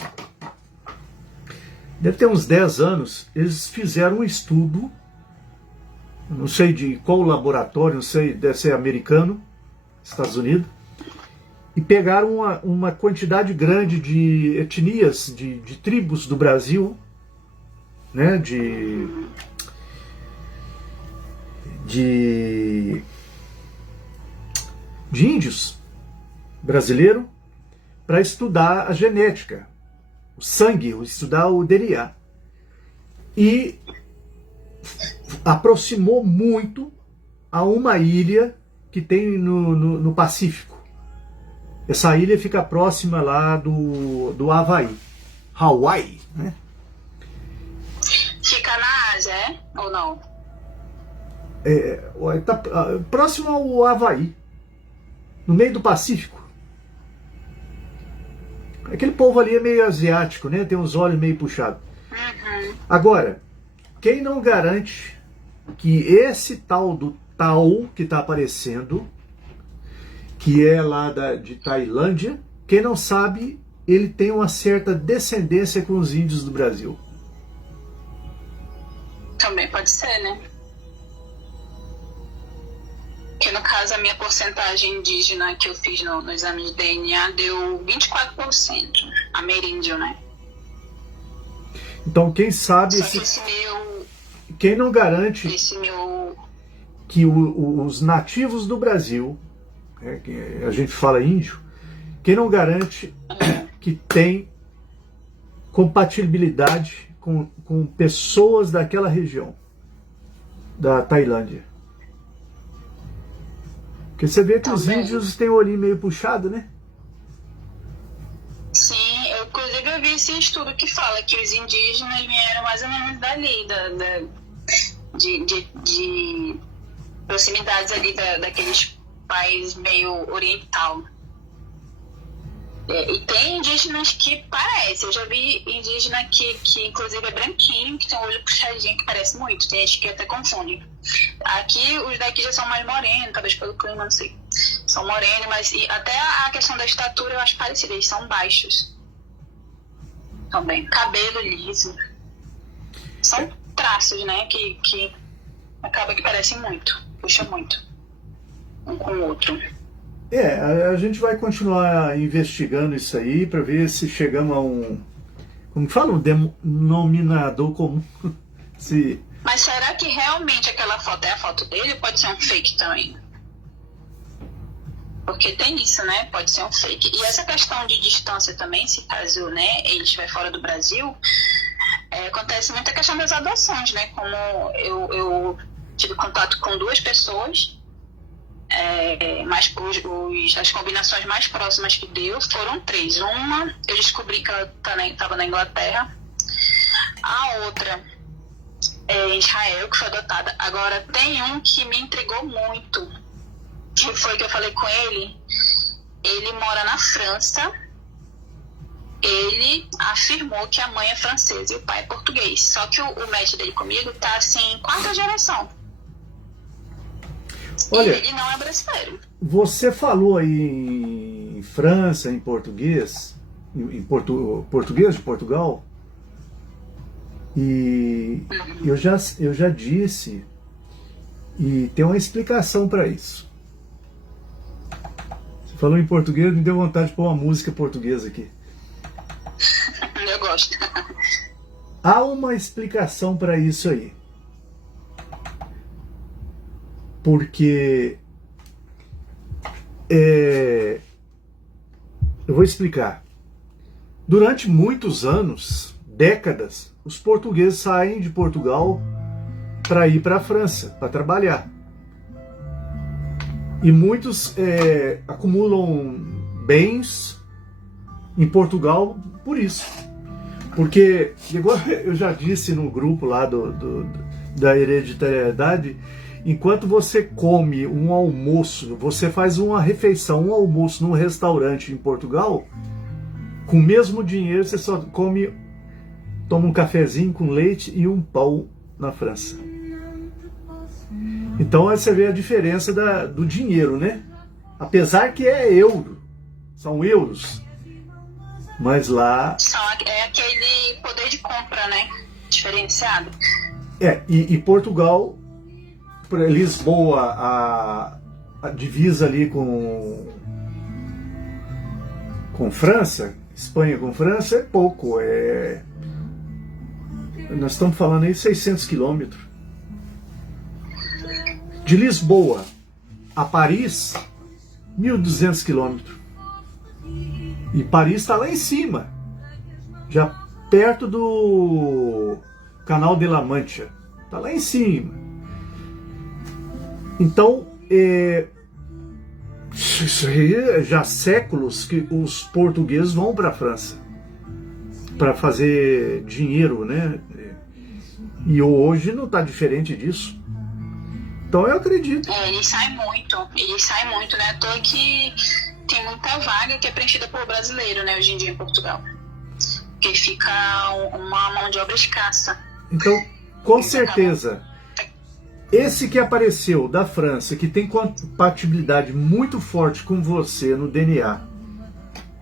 deve ter uns 10 anos, eles fizeram um estudo, não sei de qual laboratório, não sei, deve ser americano, Estados Unidos, e pegaram uma quantidade grande de etnias, de tribos do Brasil, né, de índios, brasileiro para estudar a genética, o sangue, estudar o DNA. E aproximou muito a uma ilha que tem no Pacífico. Essa ilha fica próxima lá do Havaí. Hawaii, né? Fica na Ásia, é? Ou não? Tá próximo ao Havaí, no meio do Pacífico. Aquele povo ali é meio asiático, né? Tem os olhos meio puxados. Uhum. Agora, quem não garante que esse tal do Tao que está aparecendo, que é lá de Tailândia, quem não sabe, ele tem uma certa descendência com os índios do Brasil. Também pode ser, né? Que no caso a minha porcentagem indígena que eu fiz no exame de DNA deu 24%, ameríndio, né? Então quem sabe, quem não garante que os nativos do Brasil, que a gente fala índio, quem não garante que tem compatibilidade com pessoas daquela região, da Tailândia. Porque você vê que os índios têm o olhinho meio puxado, né? Sim, inclusive eu vi esse estudo que fala que os indígenas vieram mais ou menos dali, de proximidades ali daqueles países meio oriental. E tem indígenas que parece, eu já vi indígena que inclusive é branquinho, que tem um olho puxadinho, que parece muito, tem gente que até confunde. Aqui, os daqui já são mais morenos, talvez pelo clima, não sei. São morenos, mas até a questão da estatura eu acho parecida, eles são baixos. Também, cabelo liso. São traços, né, que acaba que parecem muito, puxa muito um com o outro. A gente vai continuar investigando isso aí para ver se chegamos a como fala, um denominador comum. Mas será que realmente aquela foto é a foto dele ou pode ser um fake também? Porque tem isso, né? Pode ser um fake. E essa questão de distância também, se caso, né, ele estiver fora do Brasil, acontece muito a questão das adoções, né? Como eu tive contato com 2 pessoas, mas as combinações mais próximas que deu foram 3. Uma, eu descobri que ela estava na Inglaterra. A outra é em Israel, que foi adotada. Agora, tem um que me intrigou muito, que foi que eu falei com ele. Ele mora na França. Ele afirmou que a mãe é francesa e o pai é português. Só que o match dele comigo tá assim, 4ª geração. Olha, e ele não é brasileiro. Você falou aí em França, em português, português de Portugal, e eu já disse, e tem uma explicação para isso. Você falou em português, me deu vontade de pôr uma música portuguesa aqui. Eu gosto. Há uma explicação para isso aí. Porque eu vou explicar. Durante muitos anos, décadas, os portugueses saem de Portugal para ir para a França, para trabalhar. E muitos acumulam bens em Portugal por isso. Porque, igual eu já disse no grupo lá da hereditariedade, enquanto você come um almoço, você faz uma refeição, um almoço num restaurante em Portugal, com o mesmo dinheiro você só toma um cafezinho com leite e um pão na França. Então aí você vê a diferença do dinheiro, né? Apesar que é euro, são euros, mas lá... É aquele poder de compra, né? Diferenciado. E Portugal... Lisboa, a divisa ali com França, Espanha com França, é pouco. Nós estamos falando aí 600 quilômetros. De Lisboa a Paris, 1.200 quilômetros. E Paris está lá em cima, já perto do Canal de la Mancha. Está lá em cima. Então, isso aí já há séculos que os portugueses vão para a França para fazer dinheiro, né? E hoje não está diferente disso. Então eu acredito. Eles saem muito, né? À toa que tem muita vaga que é preenchida por brasileiro, né, hoje em dia em Portugal. Porque fica uma mão de obra escassa. Então, com certeza, esse que apareceu da França, que tem compatibilidade muito forte com você no DNA,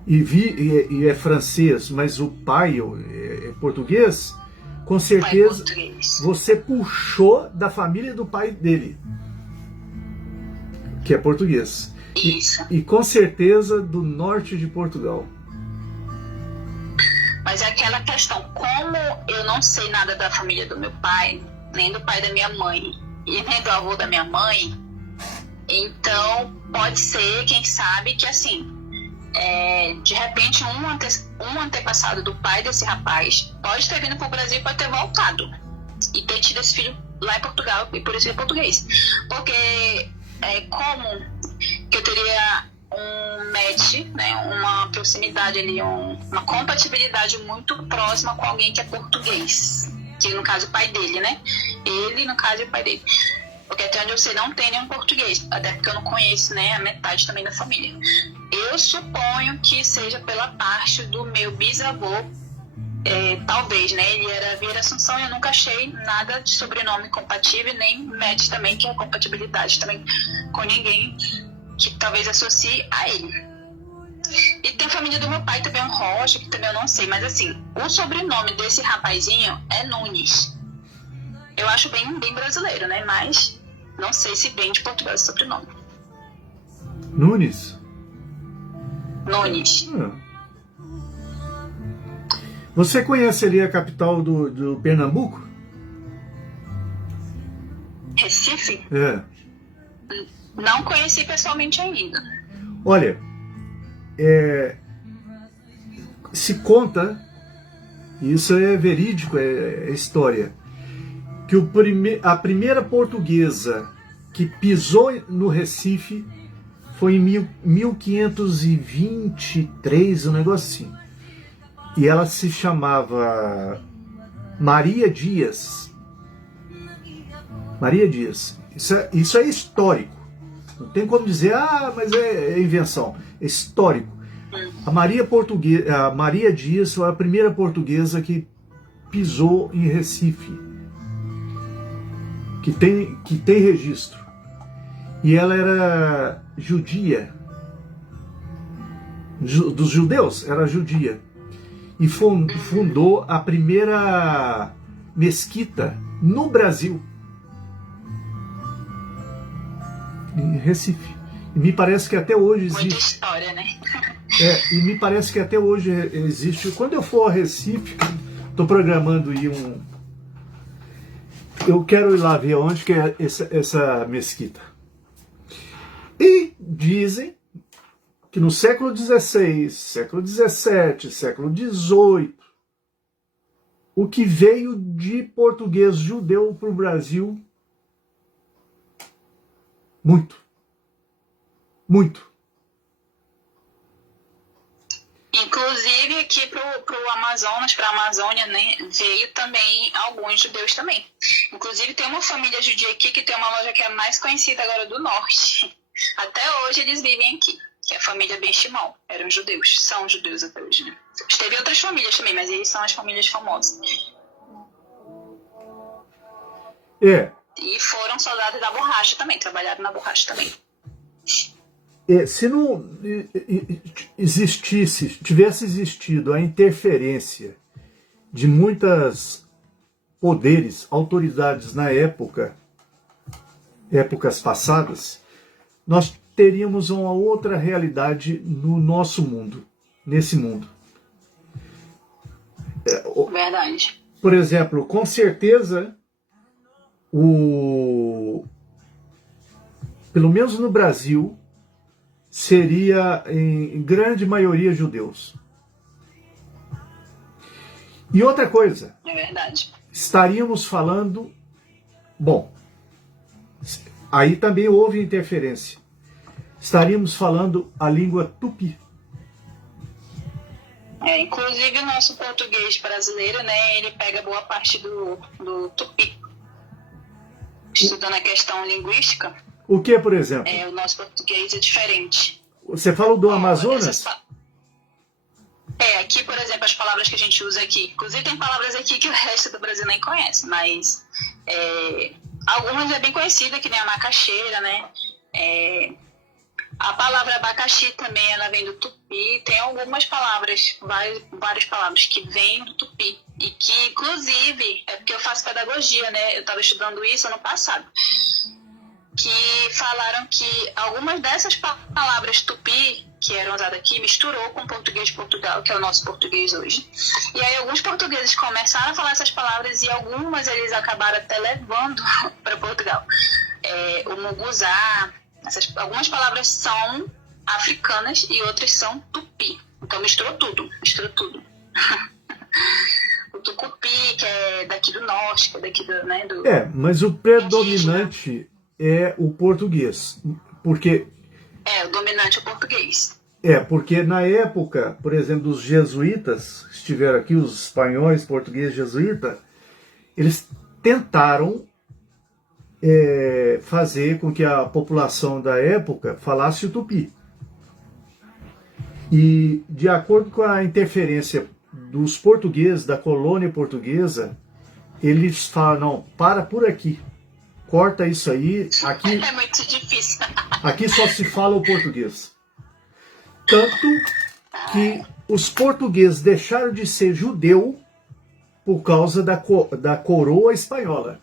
e é francês, mas o pai é português, com certeza você puxou da família do pai dele, que é português. Isso. E com certeza do norte de Portugal. Mas é aquela questão, como eu não sei nada da família do meu pai, nem do pai da minha mãe, e nem do avô da minha mãe, então pode ser, quem sabe, que assim, de repente um antepassado do pai desse rapaz pode ter vindo para o Brasil e pode ter voltado e ter tido esse filho lá em Portugal, e por isso ele é português. Porque como que eu teria um match, né, uma proximidade ali, uma compatibilidade muito próxima com alguém que é português, que no caso é o pai dele, né? Ele, no caso, é o pai dele. Porque até onde eu sei não tem nenhum português, até porque eu não conheço, né, a metade também da família. Eu suponho que seja pela parte do meu bisavô, talvez, né, ele era Vieira Assunção, e eu nunca achei nada de sobrenome compatível, nem match também, que é compatibilidade também com ninguém que talvez associe a ele. E tem a família do meu pai também, um Rocha, que também eu não sei, mas assim, o sobrenome desse rapazinho é Nunes. Eu acho bem, bem brasileiro, né, mas não sei se vem de Portugal esse sobrenome. Nunes? Nunes. Você conhece ali a capital do Pernambuco? Recife? É. Não conheci pessoalmente ainda. Olha, se conta, isso é verídico, é história, que a primeira portuguesa que pisou no Recife foi em 1523, um negócio assim. E ela se chamava Maria Dias. Maria Dias. Isso é histórico. Não tem como dizer, mas é invenção. É histórico. A Maria Dias foi a primeira portuguesa que pisou em Recife. Que tem registro. E ela era judia. Dos judeus, era judia. E fundou a primeira mesquita no Brasil. Em Recife. E me parece que até hoje existe. Muita história, né? E me parece que até hoje existe. Quando eu for a Recife, estou programando ir eu quero ir lá ver onde que é essa mesquita. E dizem que no século XVI, século XVII, século XVIII, o que veio de português judeu para o Brasil, muito. Inclusive aqui pro Amazonas, para a Amazônia, né, veio também alguns judeus também. Inclusive tem uma família judia aqui que tem uma loja que é a mais conhecida agora do norte. Até hoje eles vivem aqui, que é a família Ben-Shimon. Eram judeus, são judeus até hoje, né? Teve outras famílias também, mas eles são as famílias famosas. E foram soldados da borracha também, trabalharam na borracha também. Se não tivesse existido a interferência de muitas poderes, autoridades na épocas passadas, nós teríamos uma outra realidade no nosso mundo, nesse mundo. Verdade. Por exemplo, com certeza, pelo menos no Brasil, seria em grande maioria judeus. E outra coisa, É verdade. estaríamos falando, bom, aí também houve interferência. Estaríamos falando a língua tupi. Inclusive o nosso português brasileiro, né, ele pega boa parte do tupi. Estudando a questão linguística, O que, por exemplo? o nosso português é diferente. Você falou do Ó, Amazonas? Aqui, por exemplo, as palavras que a gente usa aqui. Inclusive tem palavras aqui que o resto do Brasil nem conhece, mas algumas é bem conhecida, que nem a macaxeira, né? A palavra abacaxi também, ela vem do tupi. Tem algumas palavras, várias palavras que vêm do tupi. E que, inclusive, é porque eu faço pedagogia, né? Eu estava estudando isso ano passado. Que falaram que algumas dessas palavras tupi, que eram usadas aqui, misturou com o português de Portugal, que é o nosso português hoje. E aí alguns portugueses começaram a falar essas palavras e algumas eles acabaram até levando para Portugal. O muguzá, algumas palavras são africanas e outras são tupi. Então misturou tudo. O tucupi, que é daqui do norte, que é daqui do... Né, mas o predominante é o português. Porque... o dominante é o português. Porque na época, por exemplo, dos jesuítas, que estiveram aqui, os espanhóis, portugueses jesuítas, eles tentaram fazer com que a população da época falasse o tupi. E, de acordo com a interferência dos portugueses, da colônia portuguesa, eles falam, não, para por aqui, corta isso aí, aqui é muito difícil. Aqui só se fala o português. Tanto que os portugueses deixaram de ser judeu por causa da coroa espanhola,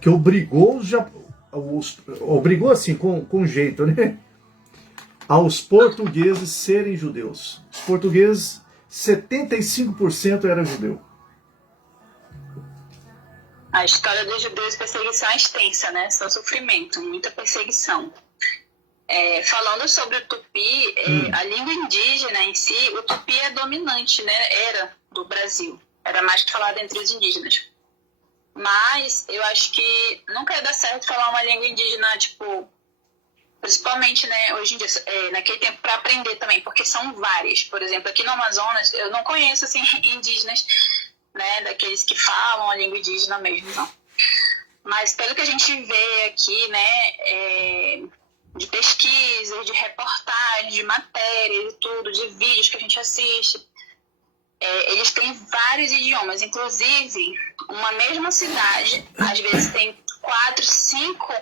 que obrigou obrigou assim, com jeito, né? Aos portugueses serem judeus. Os portugueses, 75% era judeu. A história dos judeus de perseguição é extensa, né? Só sofrimento, muita perseguição. Falando sobre o tupi, a língua indígena em si, o tupi é dominante, né? Era do Brasil. Era mais falado entre os indígenas. Mas eu acho que nunca ia dar certo falar uma língua indígena, tipo, principalmente, né, hoje em dia, naquele tempo, para aprender também, porque são várias. Por exemplo, aqui no Amazonas, eu não conheço, assim, indígenas, né, daqueles que falam a língua indígena mesmo, não. Mas pelo que a gente vê aqui, né, de pesquisas, de reportagens, de matérias e tudo, de vídeos que a gente assiste, eles têm vários idiomas. Inclusive, uma mesma cidade, às vezes tem 4, 5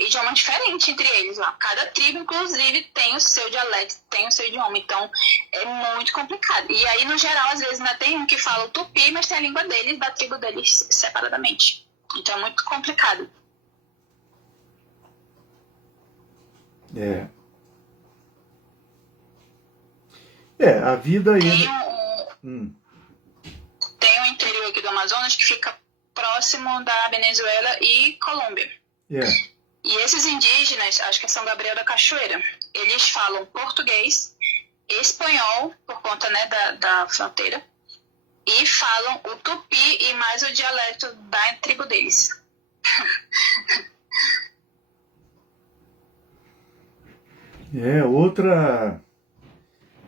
idiomas diferentes entre eles lá. Cada tribo, inclusive, tem o seu dialeto, tem o seu idioma. Então, é muito complicado. E aí, no geral, às vezes ainda tem um que fala o tupi, mas tem a língua deles, da tribo deles, separadamente. Então, é muito complicado. A vida aí... Tem um interior aqui do Amazonas que fica próximo da Venezuela e Colômbia. E esses indígenas, acho que é São Gabriel da Cachoeira, eles falam português, espanhol, por conta, né, da fronteira, e falam o tupi e mais o dialeto da tribo deles.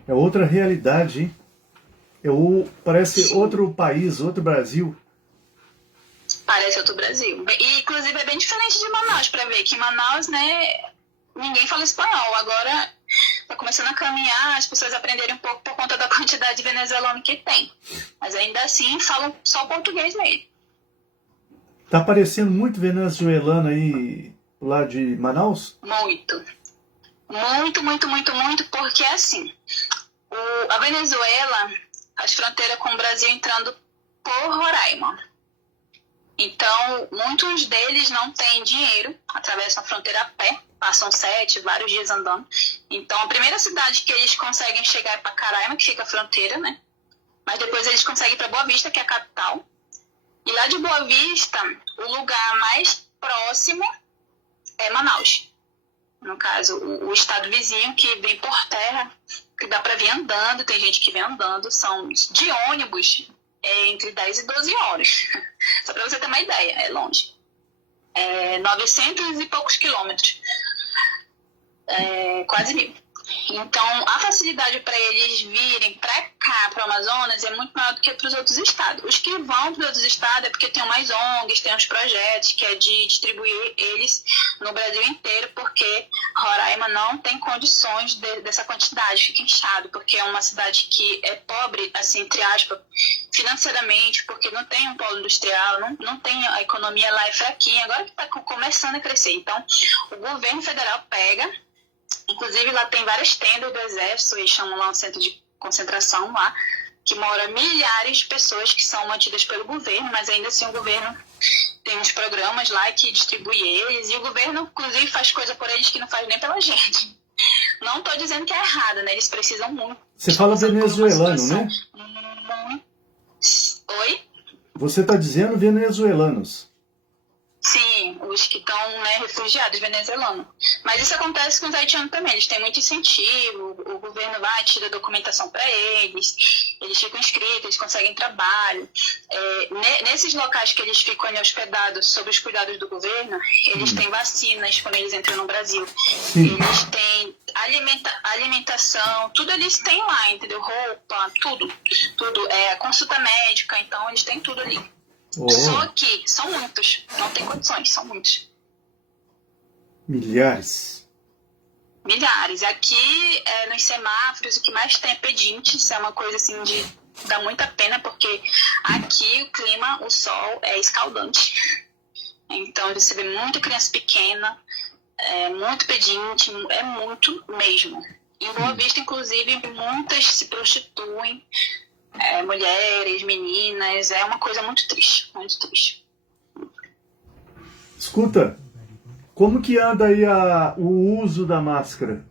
outra realidade, hein? Parece outro país, outro Brasil. Parece outro Brasil. E, inclusive, é bem diferente de Manaus, para ver que em Manaus, né, ninguém fala espanhol. Agora está começando a caminhar, as pessoas aprenderem um pouco por conta da quantidade de venezuelano que tem. Mas ainda assim falam só português mesmo. Tá aparecendo muito venezuelano aí lá de Manaus? Muito. Muito, porque assim, a Venezuela, as fronteiras com o Brasil entrando por Roraima. Então, muitos deles não têm dinheiro, atravessam a fronteira a pé, passam vários dias andando. Então, a primeira cidade que eles conseguem chegar é Pacaraima, que fica a fronteira, né? Mas depois eles conseguem ir para Boa Vista, que é a capital. E lá de Boa Vista, o lugar mais próximo é Manaus. no caso, o estado vizinho, que vem por terra, que dá para vir andando, tem gente que vem andando, são de ônibus entre 10 e 12 horas. Só para você ter uma ideia, é longe. 900 e poucos quilômetros. Quase 1.000. Então, a facilidade para eles virem para cá, para o Amazonas, é muito maior do que para os outros estados. Os que vão para os outros estados é porque tem umas ONGs, tem uns projetos que é de distribuir eles no Brasil inteiro, porque Roraima não tem condições dessa quantidade, fica inchado, porque é uma cidade que é pobre, assim, entre aspas, financeiramente, porque não tem um polo industrial, não tem, a economia lá é fraquinha, agora que está começando a crescer. Então, o governo federal pega. Inclusive, lá tem várias tendas do exército, eles chamam lá um centro de concentração lá, que mora milhares de pessoas que são mantidas pelo governo, mas ainda assim o governo tem uns programas lá que distribui eles, e o governo, inclusive, faz coisa por eles que não faz nem pela gente. Não estou dizendo que é errado, né? Eles precisam muito. Você fala venezuelano, né? Oi? Você está dizendo venezuelanos. Sim, os que estão, né, refugiados venezuelanos. Mas isso acontece com os haitianos também. Eles têm muito incentivo, o governo vai, tira documentação para eles ficam inscritos, eles conseguem trabalho. Nesses locais que eles ficam ali hospedados sob os cuidados do governo, eles têm vacinas quando eles entram no Brasil. Eles têm alimentação, tudo eles têm lá, entendeu? Roupa, tudo. Consulta médica, então eles têm tudo ali. Só que são muitos, não tem condições, são muitos. Milhares. Aqui, nos semáforos, o que mais tem é pedinte, isso é uma coisa assim de dar muita pena, porque aqui o clima, o sol é escaldante. Então você vê muita criança pequena, muito pedinte, é muito mesmo. Em Boa Vista, inclusive, muitas se prostituem. Mulheres, meninas, é uma coisa muito triste, muito triste. Escuta, como que anda aí o uso da máscara?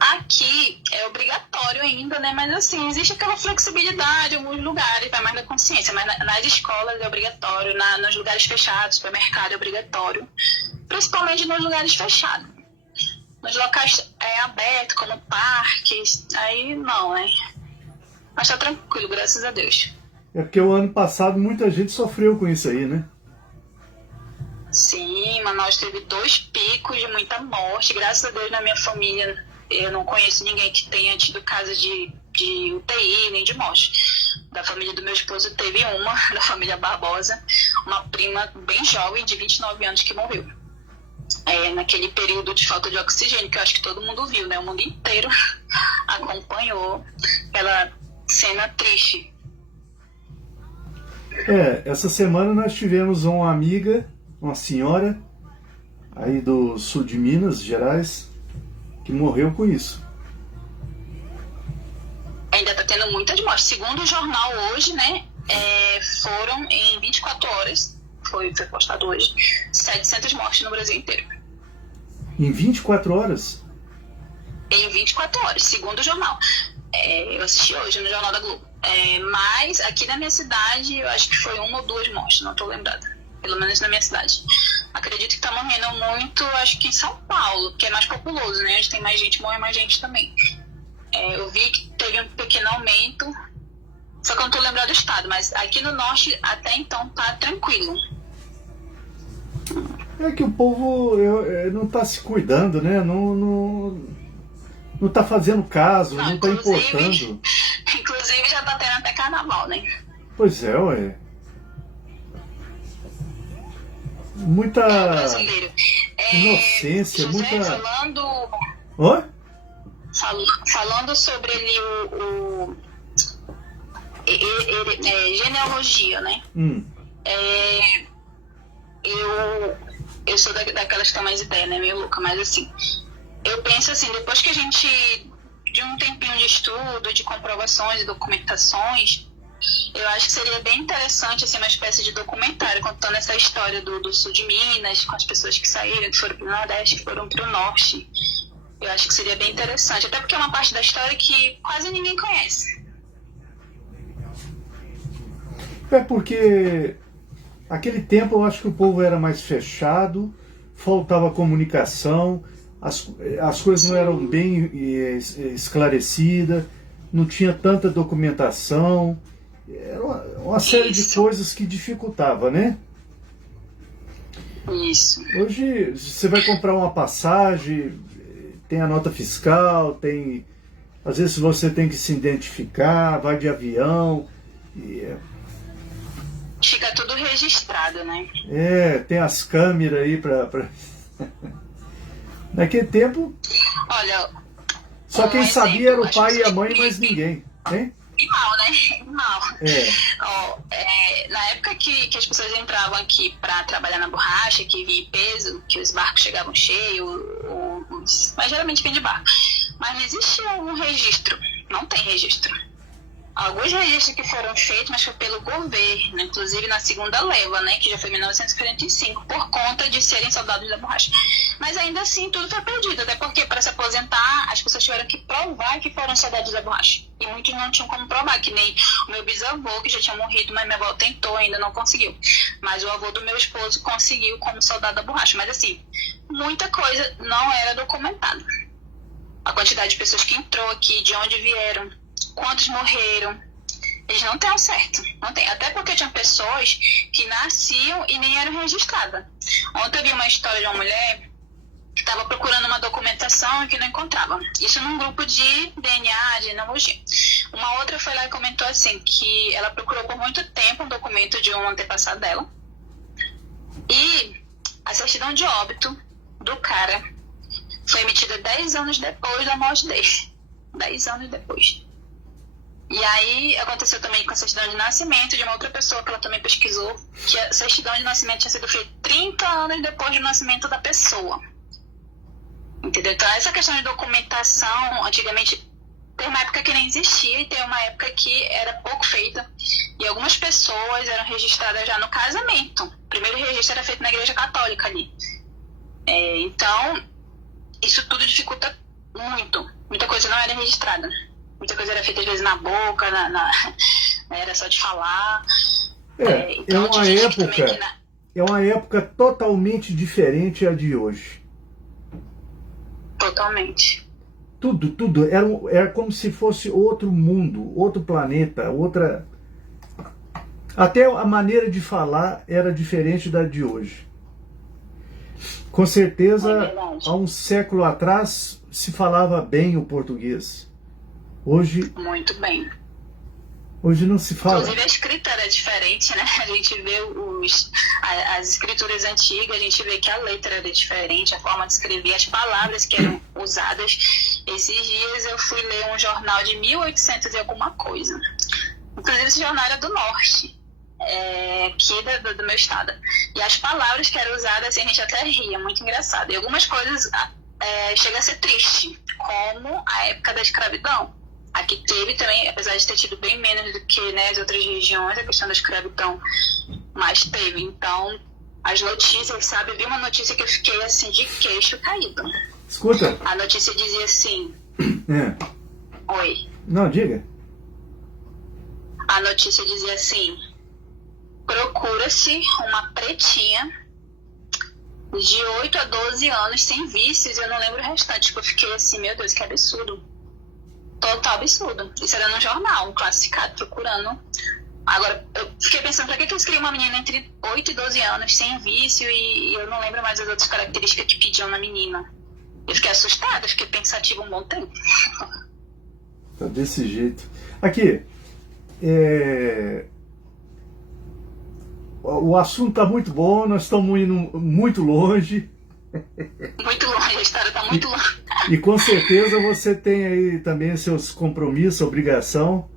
Aqui é obrigatório ainda, né? Mas assim, existe aquela flexibilidade em alguns lugares, vai mais da consciência, mas nas escolas é obrigatório, nos lugares fechados, supermercado é obrigatório, principalmente nos lugares fechados. Nos locais abertos, como parques, aí não, né? Mas tá tranquilo, graças a Deus. É porque o ano passado muita gente sofreu com isso aí, né? Sim, Manaus teve 2 picos de muita morte. Graças a Deus, na minha família, eu não conheço ninguém que tenha tido caso de UTI, nem de morte. Da família do meu esposo teve uma, da família Barbosa, uma prima bem jovem, de 29 anos, que morreu. Naquele período de falta de oxigênio, que eu acho que todo mundo viu, né? O mundo inteiro acompanhou aquela cena triste. Essa semana nós tivemos uma amiga, uma senhora, aí do sul de Minas Gerais, que morreu com isso. Ainda tá tendo muitas mortes. Segundo o jornal hoje, né? Foram em 24 horas, foi postado hoje, 700 mortes no Brasil inteiro. Em 24 horas? Em 24 horas, segundo o jornal. Eu assisti hoje no Jornal da Globo. Mas aqui na minha cidade, eu acho que foi 1 ou 2 mortes, não tô lembrada. Pelo menos na minha cidade. Acredito que tá morrendo muito, acho que em São Paulo, que é mais populoso, né? Onde tem mais gente, morre mais gente também. Eu vi que teve um pequeno aumento, só que eu não tô lembrado do estado, mas aqui no norte até então tá tranquilo. É que o povo não tá se cuidando, né? Não tá fazendo caso, não tá importando. Inclusive já tá tendo até carnaval, né? Pois é, ué. Muita brasileiro. inocência, José, muita... Oi? Falando sobre genealogia, né? Eu sou daquelas que tem mais ideia, né? Meio louca, mas assim, eu penso assim, depois que a gente, de um tempinho de estudo, de comprovações e documentações, eu acho que seria bem interessante, assim, uma espécie de documentário contando essa história do sul de Minas, com as pessoas que saíram, que foram para o Nordeste, que foram para o Norte. Eu acho que seria bem interessante, até porque é uma parte da história que quase ninguém conhece. Porque aquele tempo eu acho que o povo era mais fechado, faltava comunicação, as coisas não eram bem esclarecidas, não tinha tanta documentação, era uma série de coisas que dificultava, né? Isso. Hoje você vai comprar uma passagem, tem a nota fiscal, tem, às vezes você tem que se identificar, vai de avião, fica tudo registrado, né? Tem as câmeras aí pra... Naquele tempo, olha, só quem sabia era o pai e a mãe, mas ninguém, hein? Mal, né? Mal. Na época que as pessoas entravam aqui para trabalhar na borracha, que via peso, que os barcos chegavam cheios, mas geralmente vem de barco. Mas não existia um registro, não tem registro. Alguns registros que foram feitos, mas foi pelo governo, inclusive na segunda leva, né, que já foi em 1945, por conta de serem soldados da borracha. Mas ainda assim, tudo foi perdido, até porque para se aposentar, as pessoas tiveram que provar que foram soldados da borracha. E muitos não tinham como provar, que nem o meu bisavô, que já tinha morrido, mas minha avó tentou, ainda não conseguiu. Mas o avô do meu esposo conseguiu como soldado da borracha. Mas assim, muita coisa não era documentada. A quantidade de pessoas que entrou aqui, de onde vieram, quantos morreram, eles não têm ao certo, não tem. Até porque tinha pessoas que nasciam e nem eram registradas. Ontem eu vi uma história de uma mulher que estava procurando uma documentação e que não encontrava. Isso num grupo de DNA, de genealogia. Uma outra foi lá e comentou assim, que ela procurou por muito tempo um documento de um antepassado dela e a certidão de óbito do cara foi emitida 10 anos depois da morte dele. 10 anos depois. E aí aconteceu também com a certidão de nascimento de uma outra pessoa que ela também pesquisou, que a certidão de nascimento tinha sido feita 30 anos depois do nascimento da pessoa. Entendeu? Então essa questão de documentação, antigamente, tem uma época que nem existia e tem uma época que era pouco feita. E algumas pessoas eram registradas já no casamento. O primeiro registro era feito na igreja católica ali. Então, isso tudo dificulta muito. Muita coisa não era registrada. Muita coisa era feita às vezes na boca, era só de falar. Então, é uma época totalmente diferente a de hoje. Totalmente. Tudo. Era como se fosse outro mundo, outro planeta, outra... Até a maneira de falar era diferente da de hoje. Com certeza, há um século atrás, se falava bem o português. Hoje... Muito bem. Hoje não se fala. Inclusive a escrita era diferente, né? A gente vê as escrituras antigas, a gente vê que a letra era diferente, a forma de escrever, as palavras que eram usadas. Esses dias eu fui ler um jornal de 1800 e alguma coisa. Inclusive esse jornal era do norte, aqui do meu estado. E as palavras que eram usadas, assim, a gente até ria, muito engraçado. E algumas coisas chega a ser triste, como a época da escravidão. Aqui teve também, apesar de ter tido bem menos do que, né, as outras regiões, a questão da escravidão, mas teve. Então, as notícias, sabe? Eu vi uma notícia que eu fiquei assim de queixo caído. Escuta. A notícia dizia assim... Oi. Não, diga. A notícia dizia assim: procura-se uma pretinha de 8 a 12 anos sem vícios, e eu não lembro o restante. Tipo, eu fiquei assim, meu Deus, que absurdo. Total absurdo. Isso era no jornal, um classificado, procurando. Agora, eu fiquei pensando, pra que eles criam uma menina entre 8 e 12 anos sem vício, e eu não lembro mais as outras características que pediam na menina. Eu fiquei assustada, fiquei pensativa um bom tempo. Tá desse jeito. Aqui, o assunto tá muito bom, nós estamos indo muito longe. Muito longe, a história tá muito longe. E com certeza você tem aí também seus compromissos, obrigação,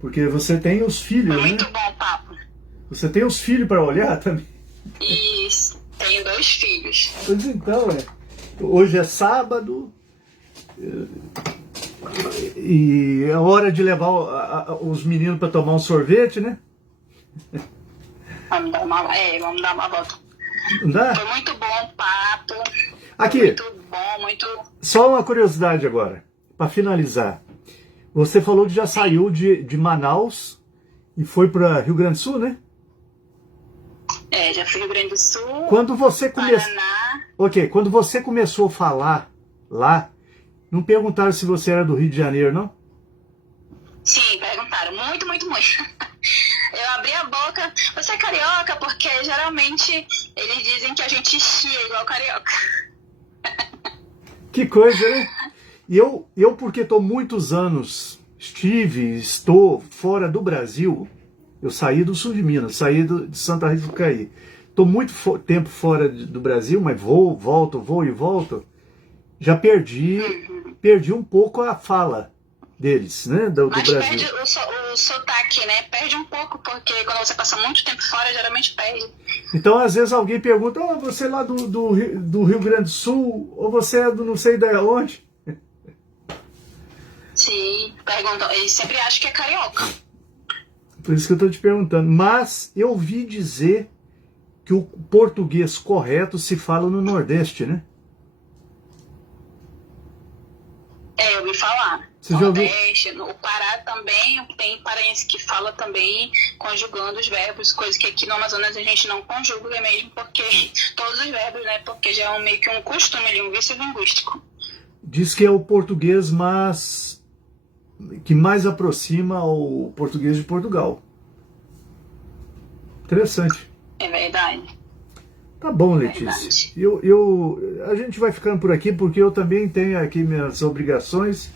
porque você tem os filhos, muito, né? Muito bom papo. Você tem os filhos para olhar também? Isso, tenho 2 filhos. Pois então, hoje é sábado e é hora de levar os meninos para tomar um sorvete, né? Vamos dar uma volta. Não dá? Foi muito bom o papo. Aqui, muito bom, muito... Só uma curiosidade agora, para finalizar. Você falou que já saiu de Manaus e foi para Rio Grande do Sul, né? Já fui Rio Grande do Sul, Quando você começou... Paraná. Ok, quando você começou a falar lá, não perguntaram se você era do Rio de Janeiro, não? Sim, perguntaram. Muito, muito, muito. Eu abri a boca. Você é carioca? Porque geralmente eles dizem que a gente chia igual carioca. Que coisa, né? E eu porque estou muitos anos, estou fora do Brasil, eu saí do sul de Minas, saí de Santa Rita do Caí. Estou muito tempo fora do Brasil, mas vou e volto. Já perdi um pouco a fala deles, né, do Mas Brasil. perde o sotaque, né? Perde um pouco, porque quando você passa muito tempo fora, geralmente perde. Então, às vezes, alguém pergunta, você é lá do Rio Grande do Sul, ou você é do não sei de onde? Sim, perguntam. Eles sempre acham que é carioca. Por isso que eu estou te perguntando. Mas eu ouvi dizer que o português correto se fala no Nordeste, né? Eu ouvi falar. Você já ouviu? Nordeste, no Pará também, tem paraense que fala também conjugando os verbos, coisa que aqui no Amazonas a gente não conjuga mesmo, porque todos os verbos, né? Porque já é meio que um costume ali, um vício linguístico. Diz que é o português que mais aproxima ao português de Portugal. Interessante. É verdade. Tá bom, Letícia. A gente vai ficando por aqui porque eu também tenho aqui minhas obrigações.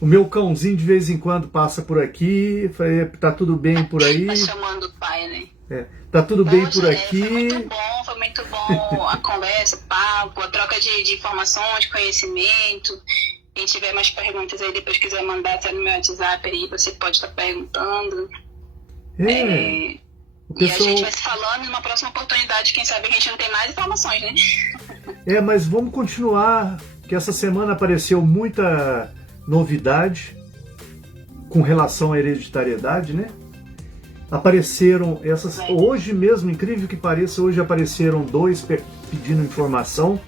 O meu cãozinho de vez em quando passa por aqui. Falei, tá tudo bem por aí? Tá chamando o pai, né? Tá tudo bem por aqui. Foi muito bom a conversa, o papo, a troca de informações, conhecimento. Quem tiver mais perguntas aí, depois quiser mandar, tá no meu WhatsApp aí, você pode estar perguntando. E a gente vai se falando numa próxima oportunidade, quem sabe a gente não tem mais informações, né? Mas vamos continuar, que essa semana apareceu muita novidade com relação à hereditariedade, né? Apareceram hoje mesmo, incrível que pareça, hoje apareceram 2 pedindo informação,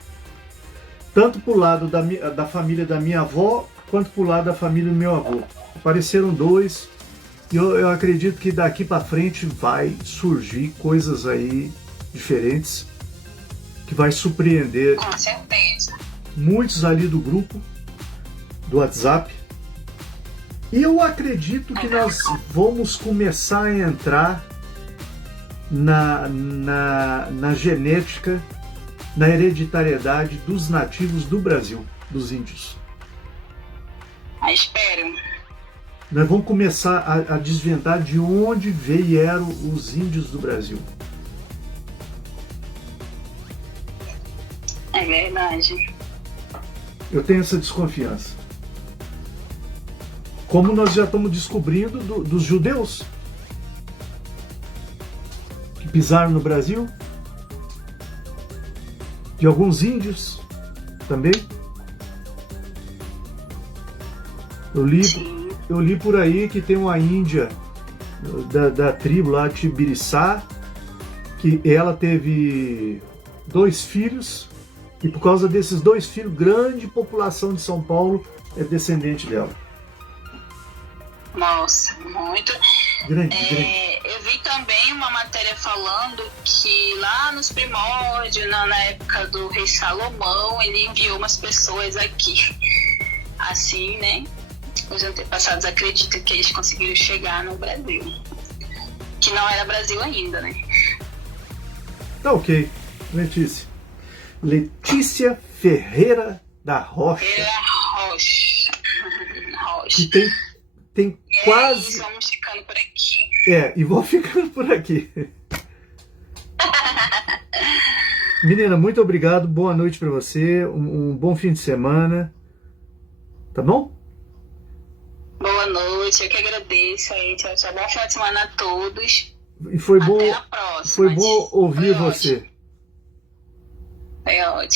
tanto pro lado da família da minha avó, quanto pro lado da família do meu avô. Apareceram 2, e eu acredito que daqui para frente vai surgir coisas aí diferentes, que vai surpreender. Com certeza. Muitos ali do grupo, do WhatsApp. E eu acredito que nós vamos começar a entrar na genética, na hereditariedade dos nativos do Brasil, dos índios. Espero. Nós vamos começar a desvendar de onde vieram os índios do Brasil. É verdade. Eu tenho essa desconfiança. Como nós já estamos descobrindo dos judeus que pisaram no Brasil, de alguns índios também. Eu li por aí que tem uma índia da tribo lá, Tibiriçá, que ela teve 2 filhos, e por causa desses 2 filhos, grande população de São Paulo é descendente dela. Nossa, muito. Grande. Eu vi também uma matéria falando que lá nos primórdios, na época do rei Salomão, ele enviou umas pessoas aqui. Assim, né? Os antepassados acreditam que eles conseguiram chegar no Brasil. Que não era Brasil ainda, né? Tá ok. Letícia Ferreira da Rocha. Rocha. Que tem quase... Vamos ficando por aqui. E vou ficando por aqui. Menina, muito obrigado. Boa noite para você. Um bom fim de semana. Tá bom? Boa noite. Eu que agradeço aí. Tchau, tchau. Bom final de semana a todos. E foi Até a próxima. Foi bom ouvir você. Foi ótimo.